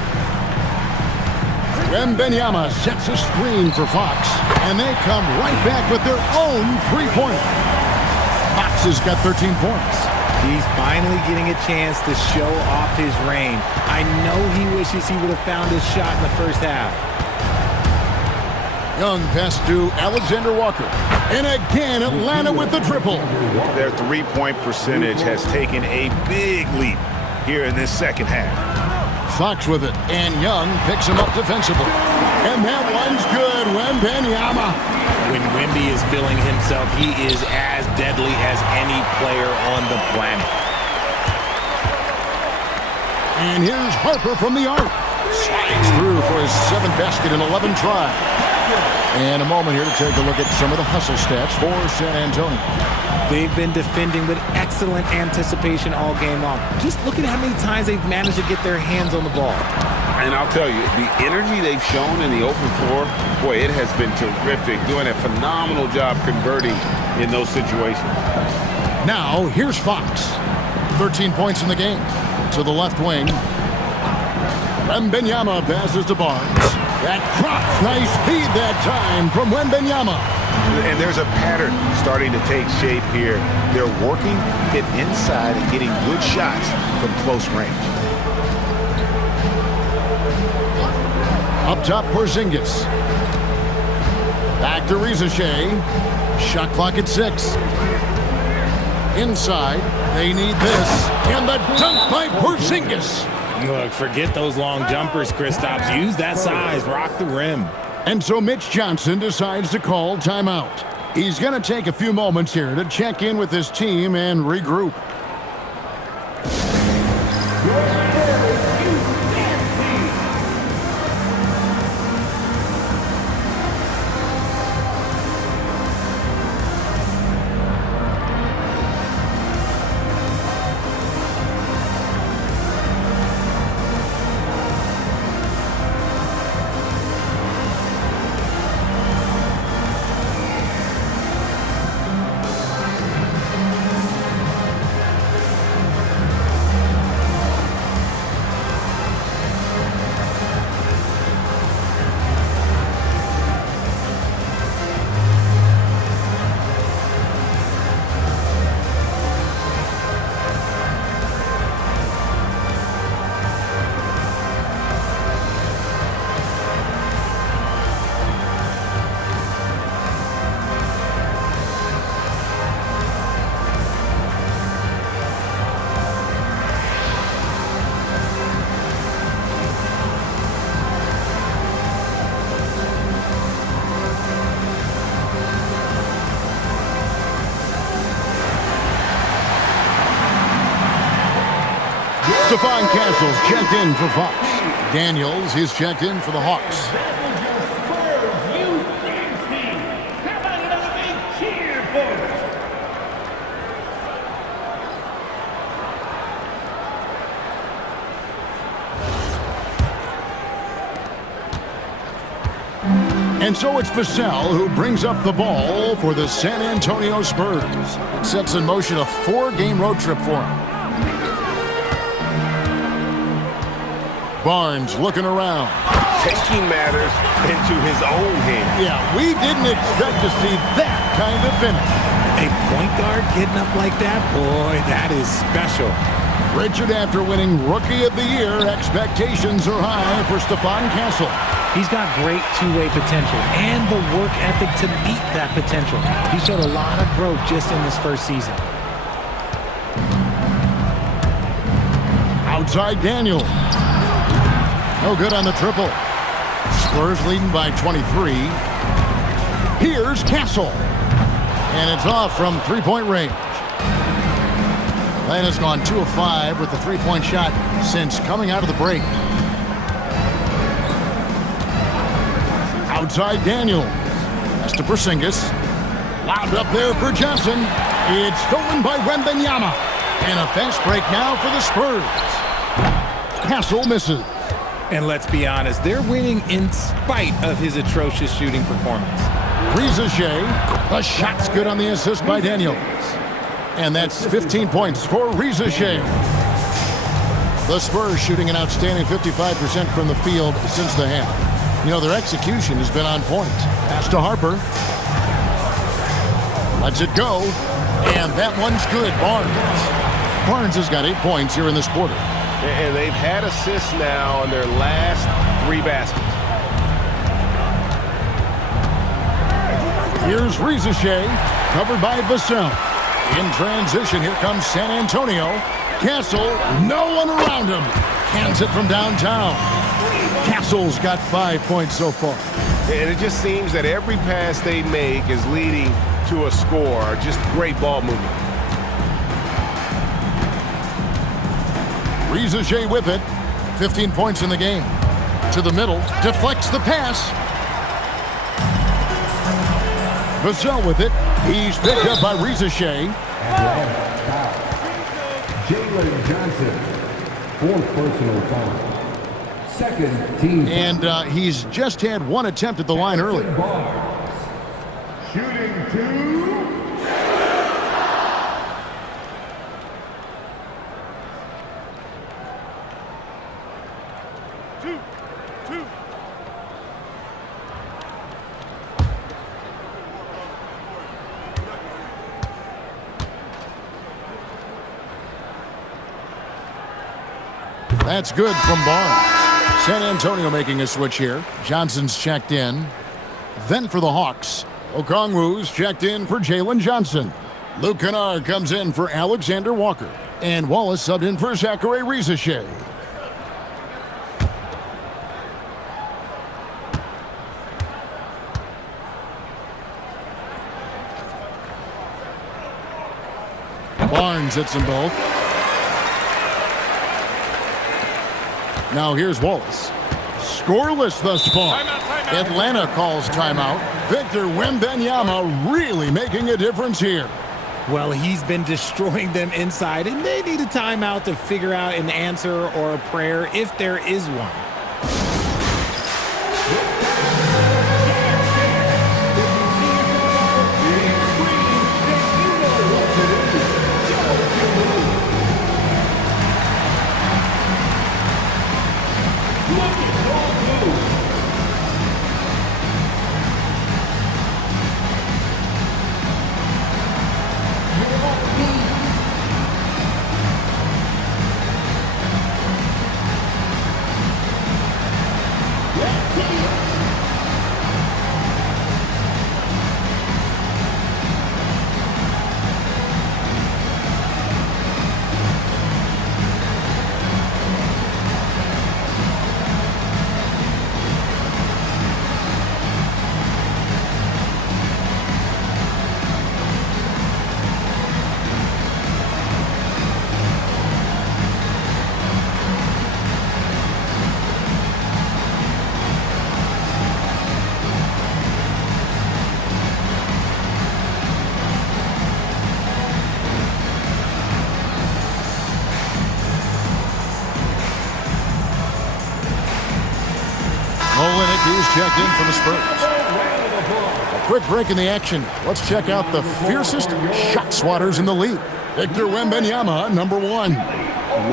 Wembanyama sets a screen for Fox. And they come right back with their own 3-pointer. Fox has got 13 points. He's finally getting a chance to show off his range. I know he wishes he would have found his shot in the first half. Young pass to Alexander Walker. And again, Atlanta with the triple. Their 3-point percentage has taken a big leap here in this second half. Fox with it, and Young picks him up defensively. And that one's good. Wembanyama. When Wemby is feeling himself, he is as deadly as any player on the planet. And here's Harper from the arc. Slides through for his 7th basket in 11 tries. And a moment here to take a look at some of the hustle stats for San Antonio. They've been defending with excellent anticipation all game long. Just look at how many times they've managed to get their hands on the ball. And I'll tell you, the energy they've shown in the open floor, boy, it has been terrific. Doing a phenomenal job converting in those situations. Now, here's Fox. 13 points in the game. To the left wing. Wembanyama passes to Barnes. That drop, nice feed that time from Wembanyama. And there's a pattern starting to take shape here. They're working it inside and getting good shots from close range. Up top, Porzingis. Back to Riza. Shot clock at 6. Inside, they need this. And the dunk by Porzingis. Look, forget those long jumpers, Kristaps. Use that size. Rock the rim. And so Mitch Johnson decides to call timeout. He's going to take a few moments here to check in with his team and regroup. Stephon Castle's checked in for Fox. Daniels is checked in for the Hawks. And so it's Vassell who brings up the ball for the San Antonio Spurs. It sets in motion a 4-game road trip for him. Barnes looking around. Taking matters into his own hands. Yeah, we didn't expect to see that kind of finish. A point guard getting up like that, boy, that is special. Richard, after winning Rookie of the Year, expectations are high for Stephon Castle. He's got great two-way potential and the work ethic to meet that potential. He showed a lot of growth just in this first season. Outside Daniel. No good on the triple. Spurs leading by 23. Here's Castle. And it's off from three-point range. Atlanta's gone 2 of 5 with the three-point shot since coming out of the break. Outside Daniel. That's to Porzingis. Lobbed up there for Johnson. It's stolen by Wembanyama. And a fast break now for the Spurs. Castle misses. And let's be honest, they're winning in spite of his atrocious shooting performance. Riza-Shea. The shot's good on the assist by Daniels. And that's 15 points for Riza-Shea. The Spurs shooting an outstanding 55% from the field since the half. You know, their execution has been on point. Pass to Harper. Lets it go. And that one's good. Barnes has got 8 points here in this quarter. And they've had assists now on their last 3 baskets. Here's Riza-Shea, covered by Vassell. In transition, here comes San Antonio. Castle, no one around him. Cans it from downtown. Castle's got 5 points so far. And it just seems that every pass they make is leading to a score. Just great ball movement. Riza-Shea with it. 15 points in the game. To the middle. Deflects the pass. Vassell with it. He's picked up by Riza-Shea. Jalen Johnson. 4th personal foul. Second team. And he's just had 1 attempt at the line earlier. Shooting 2. That's good from Barnes. San Antonio making a switch here. Johnson's checked in. Then for the Hawks, Okongwu's checked in for Jalen Johnson. Luke Kennard comes in for Alexander Walker. And Wallace subbed in for Zachary Riza-Shea. Barnes hits them both. Now here's Wallace. Scoreless thus far. Atlanta calls timeout. Victor Wembanyama really making a difference here. Well, he's been destroying them inside, and they need a timeout to figure out an answer or a prayer if there is one. He's checked in for the Spurs. A quick break in the action. Let's check out the fiercest shot swatters in the league. Victor Wembanyama, number 1.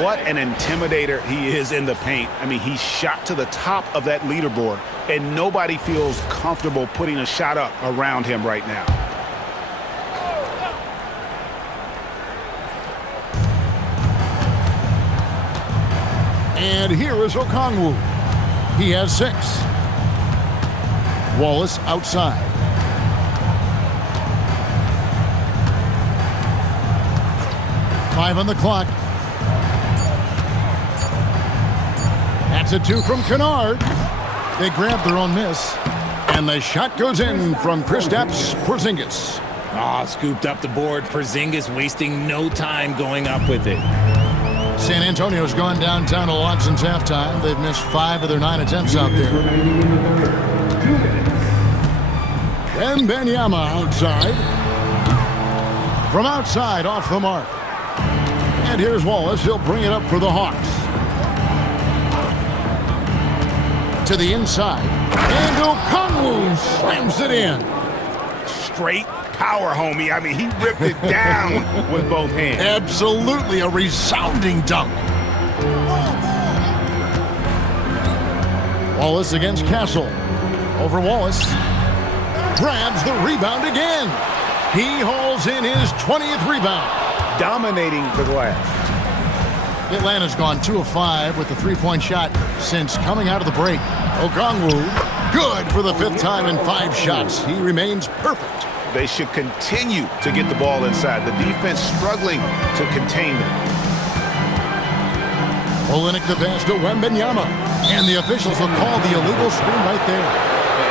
What an intimidator he is in the paint. I mean, he's shot to the top of that leaderboard, and nobody feels comfortable putting a shot up around him right now. And here is Okongwu. He has 6. Wallace outside. Five on the clock. That's a 2 from Kennard. They grab their own miss. And the shot goes in from Kristaps Porzingis. Scooped up the board. Porzingis wasting no time going up with it. San Antonio's gone downtown a lot since halftime. They've missed 5 of their 9 attempts out there. Wembanyama outside. From outside, off the mark. And here's Wallace. He'll bring it up for the Hawks. To the inside. And Okongwu slams it in. Straight power, homie. I mean, he ripped it down with both hands. Absolutely a resounding dunk. Wallace against Castle. Over Wallace. Grabs the rebound again. He hauls in his 20th rebound. Dominating the glass. Atlanta's gone 2 of 5 with the 3-point shot since coming out of the break. Okongwu, good for the 5th time in 5 shots. He remains perfect. They should continue to get the ball inside. The defense struggling to contain them. Olenek the pass to Wembanyama. And the officials will call the illegal screen right there.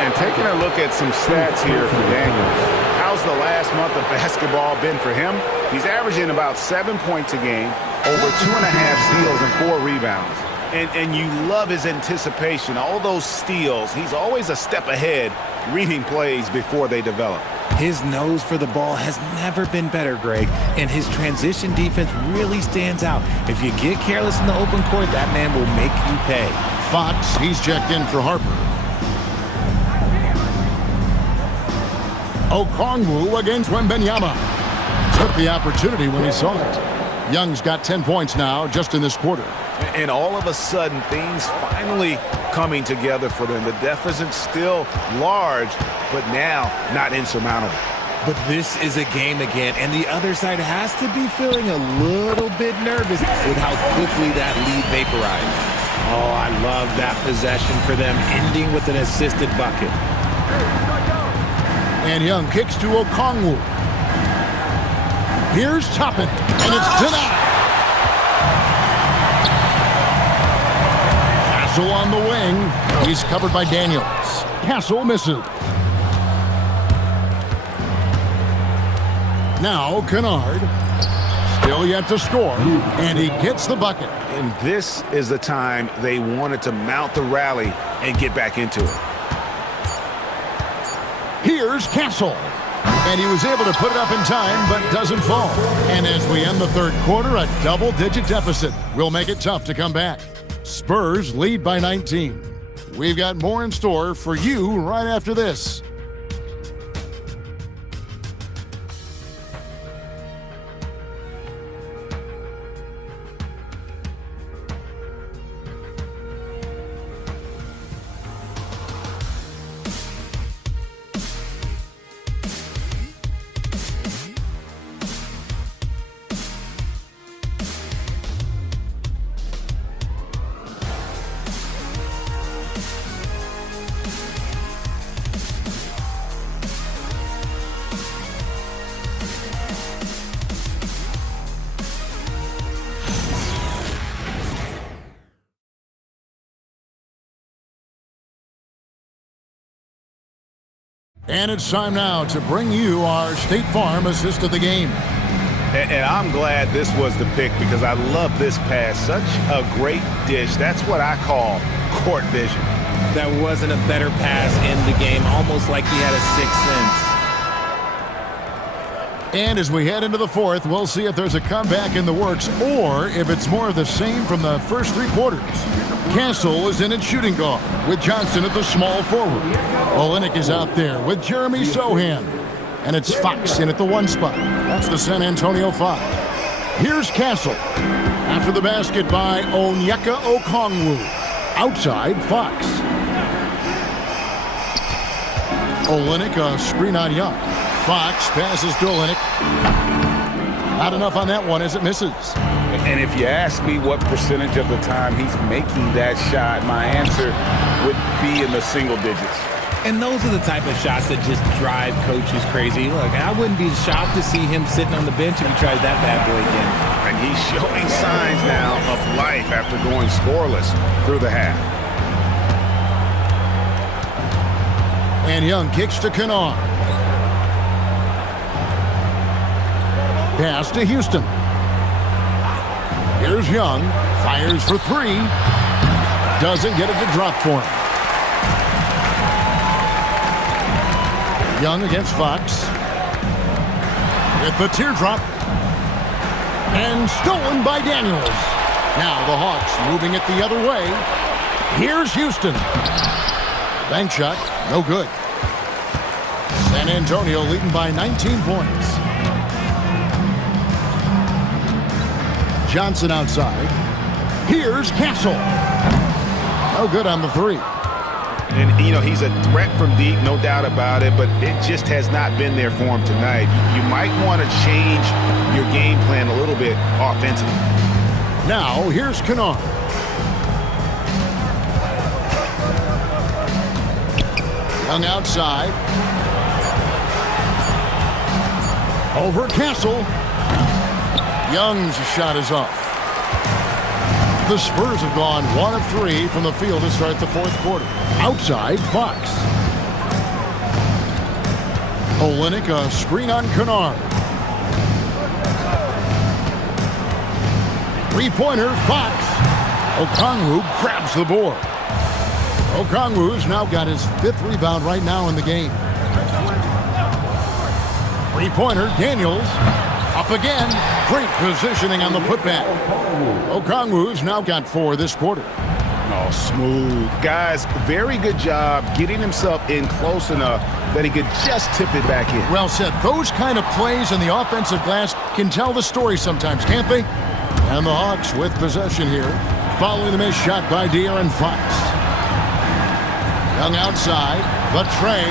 And taking a look at some stats here for Daniels. How's the last month of basketball been for him? He's averaging about 7 points a game, over 2.5 steals and 4 rebounds. And you love his anticipation. All those steals, he's always a step ahead, reading plays before they develop. His nose for the ball has never been better, Greg, and his transition defense really stands out. If you get careless in the open court, that man will make you pay. Fox, he's checked in for Harper. Okongwu against Wembanyama. Took the opportunity when he saw it. Young's got 10 points now just in this quarter. And all of a sudden, things finally coming together for them. The deficit's still large, but now not insurmountable. But this is a game again, and the other side has to be feeling a little bit nervous with how quickly that lead vaporized. Oh, I love that possession for them, ending with an assisted bucket. And Young kicks to Okongwu. Here's Toppin, and it's denied. Castle on the wing. He's covered by Daniels. Castle misses. Now Kennard. Still yet to score. And he gets the bucket. And this is the time they wanted to mount the rally and get back into it. Here's Castle. And he was able to put it up in time, but doesn't fall. And as we end the third quarter, a double-digit deficit will make it tough to come back. Spurs lead by 19. We've got more in store for you right after this. And it's time now to bring you our State Farm assist of the game. And I'm glad this was the pick because I love this pass. Such a great dish. That's what I call court vision. That wasn't a better pass in the game, almost like he had a sixth And as we head into the fourth, we'll see if there's a comeback in the works or if it's more of the same from the first 3 quarters. Castle is in at shooting guard with Johnson at the small forward. Olenek is out there with Jeremy Sohan. And it's Fox in at the 1 spot. That's the San Antonio 5. Here's Castle. After the basket by Onyeka Okongwu. Outside, Fox. Olenek, a screen on Young. Fox passes to Olenek. Not enough on that one as it misses. And if you ask me what percentage of the time he's making that shot, my answer would be in the single digits. And those are the type of shots that just drive coaches crazy. Look, I wouldn't be shocked to see him sitting on the bench if he tries that bad boy again. And he's showing signs now of life after going scoreless through the half. And Young kicks to Kennard. Pass to Houston. Here's Young. Fires for 3. Doesn't get it to drop for him. Young against Fox. With the teardrop. And stolen by Daniels. Now the Hawks moving it the other way. Here's Houston. Bank shot. No good. San Antonio leading by 19 points. Johnson outside. Here's Castle. No good on the 3. And, you know, he's a threat from deep, no doubt about it, but it just has not been there for him tonight. You might want to change your game plan a little bit offensively. Now, here's Kennard. Young outside. Over Castle. Young's shot is off. The Spurs have gone 1 of 3 from the field to start the 4th quarter. Outside, Fox. Olenek, a screen on Kennard. 3-pointer, Fox. Okongwu grabs the board. Okongwu's now got his 5th rebound right now in the game. 3-pointer, Daniels. Up again. Great positioning on the putback. Okongwu's now got 4 this quarter. Oh, smooth. Guys, very good job getting himself in close enough that he could just tip it back in. Well said. Those kind of plays in the offensive glass can tell the story sometimes, can't they? And the Hawks with possession here, following the missed shot by De'Aaron Fox. Young outside, the tray.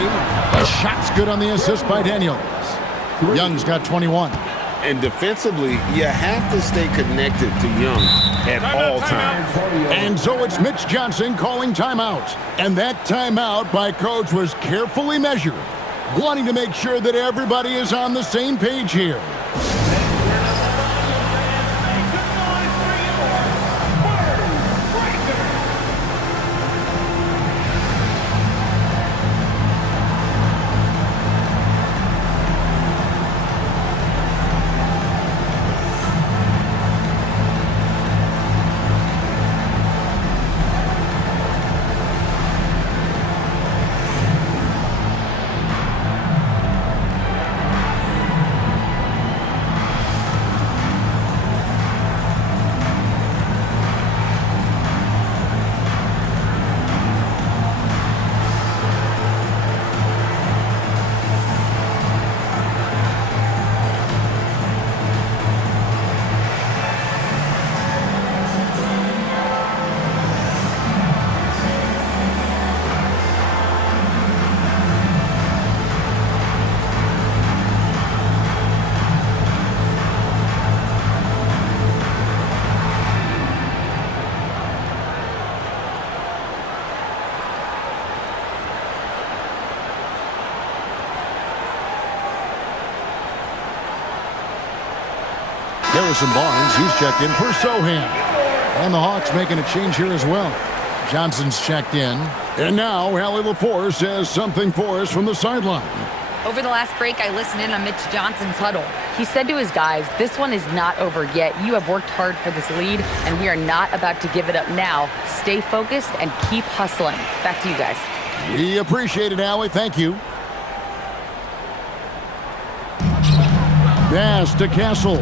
The shot's good on the assist by Daniels. Young's got 21. And defensively, you have to stay connected to Young at all times. And so it's Mitch Johnson calling timeout. And that timeout by Coach was carefully measured, wanting to make sure that everybody is on the same page here. Harrison Barnes, he's checked in for Sohan. And the Hawks making a change here as well. Johnson's checked in. And now Allie LaForce says something for us from the sideline. Over the last break, I listened in on Mitch Johnson's huddle. He said to his guys, this one is not over yet. You have worked hard for this lead, and we are not about to give it up now. Stay focused and keep hustling. Back to you guys. We appreciate it, Allie. Thank you. Pass to Castle.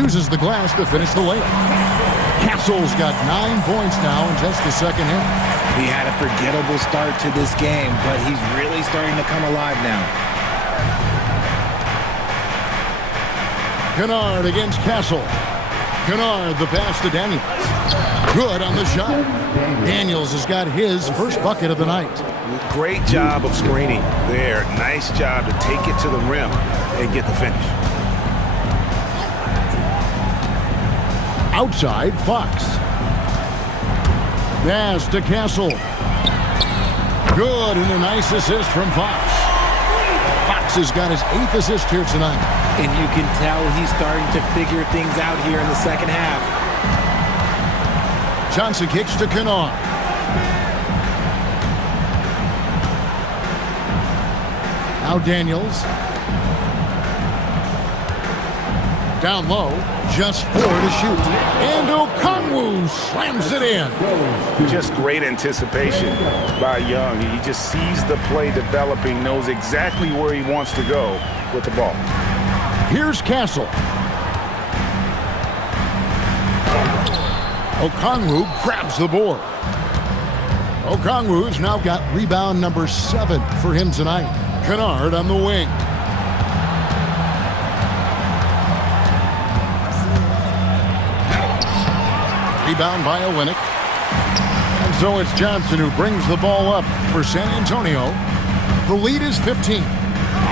Uses the glass to finish the layup. Castle's got 9 points now in just the second half. He had a forgettable start to this game, but he's really starting to come alive now. Kennard against Castle. Kennard, the pass to Daniels. Good on the shot. Daniels has got his first bucket of the night. Great job of screening there. Nice job to take it to the rim and get the finish. Outside, Fox. Pass to Castle. Good, and a nice assist from Fox. Fox has got his 8th assist here tonight. And you can tell he's starting to figure things out here in the second half. Johnson kicks to Kennard. Now Daniels. Down low, just 4 to shoot. And Okongwu slams it in. Just great anticipation by Young. He just sees the play developing, knows exactly where he wants to go with the ball. Here's Castle. Okongwu grabs the board. Okongwu's now got rebound number 7 for him tonight. Kennard on the wing. Rebound by Olynyk. And so it's Johnson who brings the ball up for San Antonio. The lead is 15.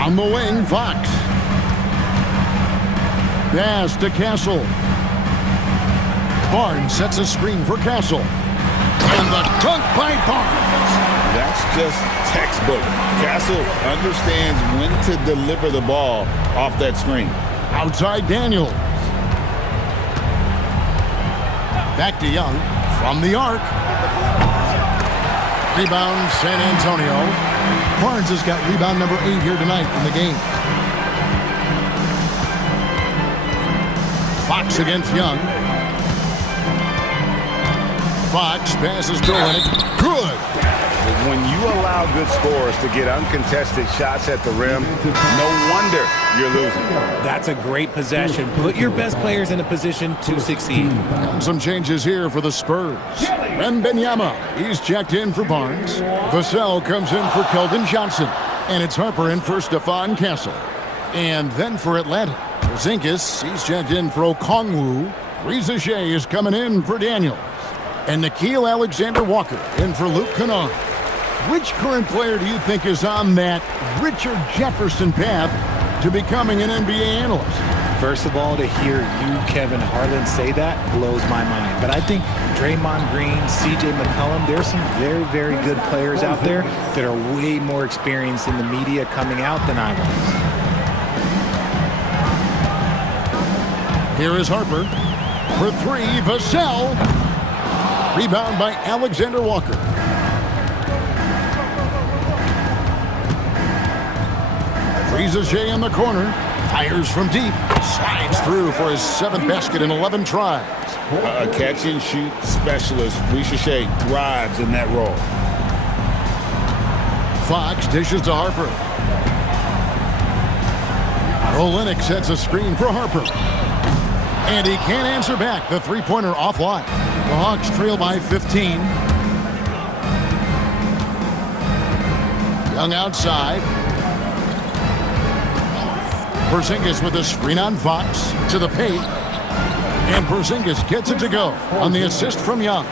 On the wing, Fox. Pass to Castle. Barnes sets a screen for Castle. And the dunk by Barnes. That's just textbook. Castle understands when to deliver the ball off that screen. Outside Daniels. Back to Young from the arc. Rebound San Antonio. Barnes has got rebound number 8 here tonight in the game. Fox against Young. Fox passes to Olynyk. Good. When you allow good scorers to get uncontested shots at the rim, no wonder you're losing. That's a great possession. Put your best players in a position to succeed. And some changes here for the Spurs. Wembanyama, he's checked in for Barnes. Vassell comes in for Keldon Johnson. And it's Harper in for Stephon Castle. And then for Atlanta, Porzingis, he's checked in for Okongwu. Reza Shea is coming in for Daniels. And Nickeil Alexander-Walker in for Luke Kennard. Which current player do you think is on that Richard Jefferson path to becoming an NBA analyst? First of all, to hear you, Kevin Harlan, say that blows my mind. But I think Draymond Green, C.J. McCollum, there's some very, very good players out there that are way more experienced in the media coming out than I was. Here is Harper. For 3, Vassell. Rebound by Alexander-Walker. Reza Shea in the corner. Fires from deep. Slides through for his 7th basket in 11 tries. A catch-and-shoot specialist, Reza Shea, thrives in that role. Fox dishes to Harper. Olynyk sets a screen for Harper. And he can't answer back. The three-pointer offline. The Hawks trail by 15. Young outside. Porzingis with a screen on Fox to the paint. And Porzingis gets it to go on the assist from Young.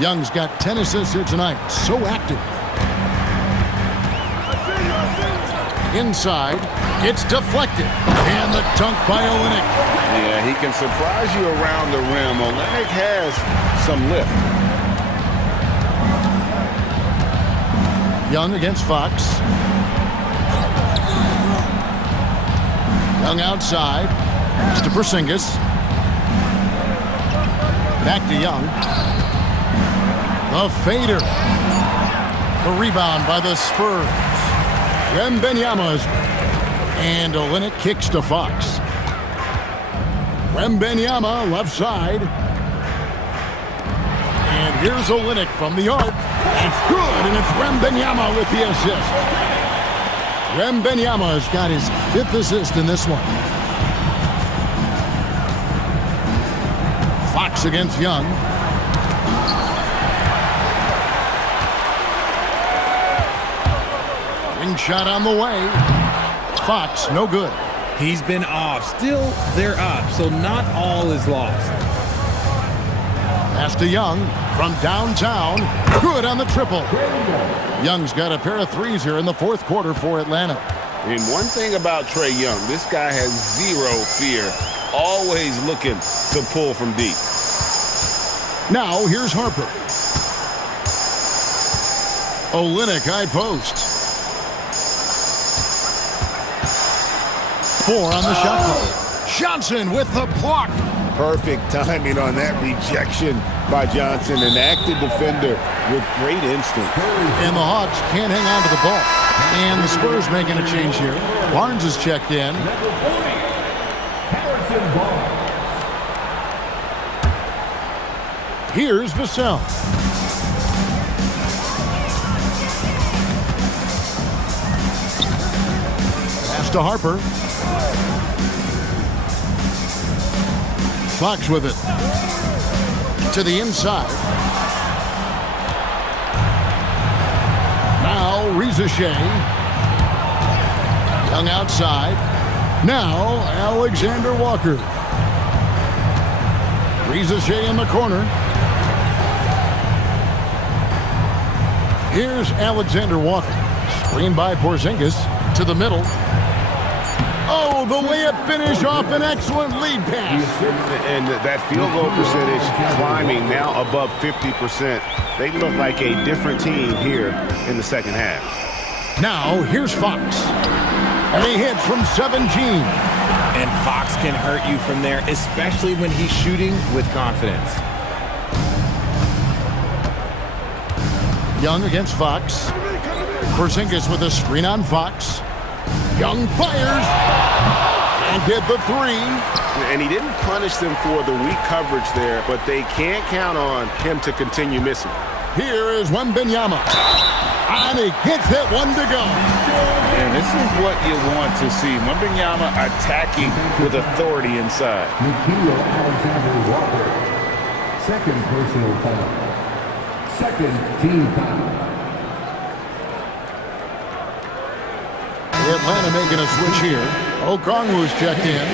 Young's got 10 assists here tonight. So active. Inside. It's deflected. And the dunk by Olynyk. Yeah, he can surprise you around the rim. Olynyk has some lift. Young against Fox. Young outside. It's to Porzingis. Back to Young. The fader. The rebound by the Spurs. Wembanyama. And Olynyk kicks to Fox. Wembanyama left side. And here's Olynyk from the arc. It's good, and it's Wembanyama with the assist. Wembanyama's got his 5th assist in this one. Fox against Young. Ring shot on the way. Fox, no good. He's been off. Still, they're up, so not all is lost. Pass to Young from downtown. Good on the triple. Young's got a pair of threes here in the 4th quarter for Atlanta. And one thing about Trae Young, this guy has zero fear. Always looking to pull from deep. Now, here's Harper. Olynyk high post. 4 on the shot clock. Johnson with the block. Perfect timing on that rejection by Johnson, an active defender with great instinct. And the Hawks can't hang on to the ball. And the Spurs making a change here. Barnes is checked in. Here's Vassell. Pass to Harper. Fox with it. To the inside. Now, Reza Shea. Young outside. Now, Alexander Walker. Reza Shea in the corner. Here's Alexander Walker. Screen by Porzingis to the middle. Oh, the layup finish off an excellent lead pass. And that field goal percentage climbing now above 50%. They look like a different team here in the second half. Now, here's Fox. And he hits from 17. And Fox can hurt you from there, especially when he's shooting with confidence. Young against Fox. Porzingis with a screen on Fox. Young fires and hit the 3. And he didn't punish them for the weak coverage there, but they can't count on him to continue missing. Here is Wembanyama. And he hits it, 1 to go. And this is what you want to see. Wembanyama attacking with authority inside. Alexander Walker. 2nd personal foul. 2nd team foul. Atlanta making a switch here. Okongwu's checked in.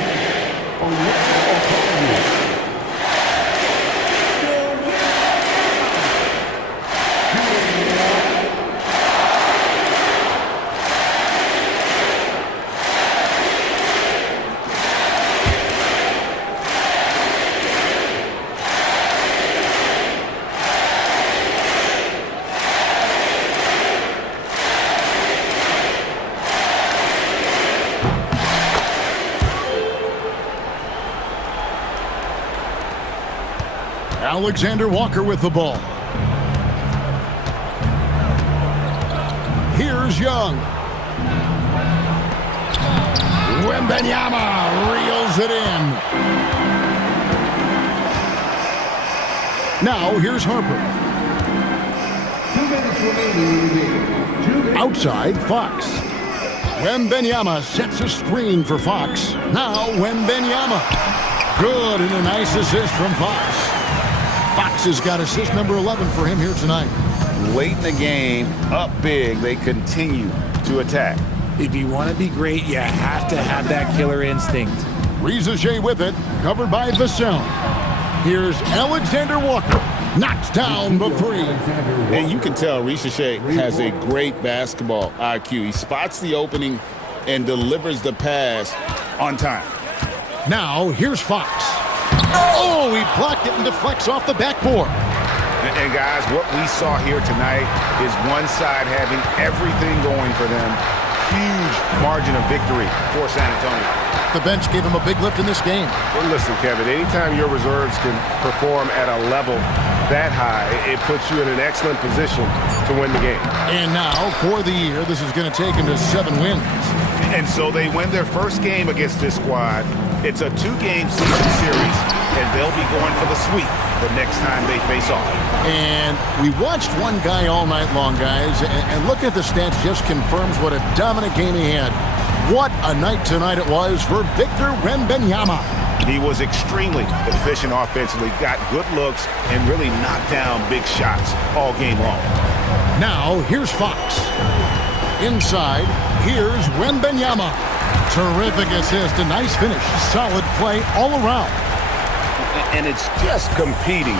Alexander Walker with the ball. Here's Young. Wembanyama reels it in. Now here's Harper. 2 minutes remaining in the game. Outside, Fox. Wembanyama sets a screen for Fox. Now Wembanyama. Good, and a nice assist from Fox. Fox has got assist number 11 for him here tonight. Late in the game, up big, they continue to attack. If you want to be great, you have to have that killer instinct. Reza Shea with it, covered by Vassell. Here's Alexander Walker. Knocks down the 3. And you can tell Reza Shea has a great basketball IQ. He spots the opening and delivers the pass on time. Now, here's Fox. Oh, he blocked it and deflects off the backboard. And guys, what we saw here tonight is one side having everything going for them. Huge margin of victory for San Antonio. The bench gave him a big lift in this game. Well, listen, Kevin, anytime your reserves can perform at a level that high, it puts you in an excellent position to win the game. And now, for the year, this is going to take him to 7 wins. And so they win their first game against this squad. It's a 2-game season series. and they'll be going for the sweep the next time they face off. And we watched one guy all night long, guys, and looking at the stats just confirms what a dominant game he had. What a night tonight it was for Victor Wembanyama. He was extremely efficient offensively, got good looks, and really knocked down big shots all game long. Now, here's Fox. Inside, here's Wembanyama. Terrific assist, a nice finish, solid play all around. And it's just competing,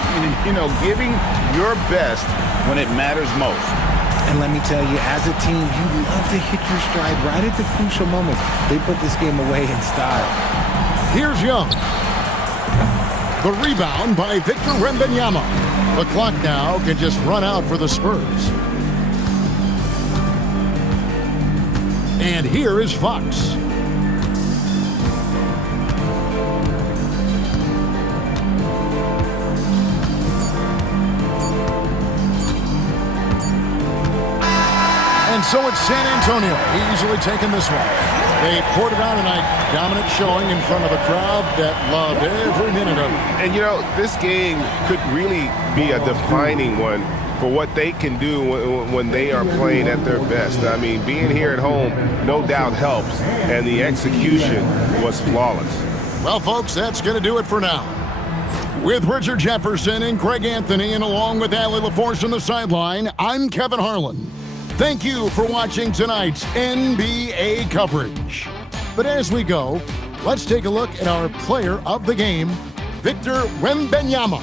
giving your best when it matters most. And let me tell you, as a team, you love to hit your stride right at the crucial moments. They put this game away in style. Here's Young. The rebound by Victor Wembanyama. The clock now can just run out for the Spurs. And here is Fox. And so it's San Antonio easily taking this one. They poured it on tonight. Dominant showing in front of a crowd that loved every minute of it. And this game could really be a defining one for what they can do when they are playing at their best. I mean, being here at home no doubt helps, and the execution was flawless. Well, folks, that's going to do it for now. With Richard Jefferson and Craig Anthony, and along with Allie LaForce on the sideline, I'm Kevin Harlan. Thank you for watching tonight's NBA coverage. But as we go, let's take a look at our player of the game, Victor Wembanyama.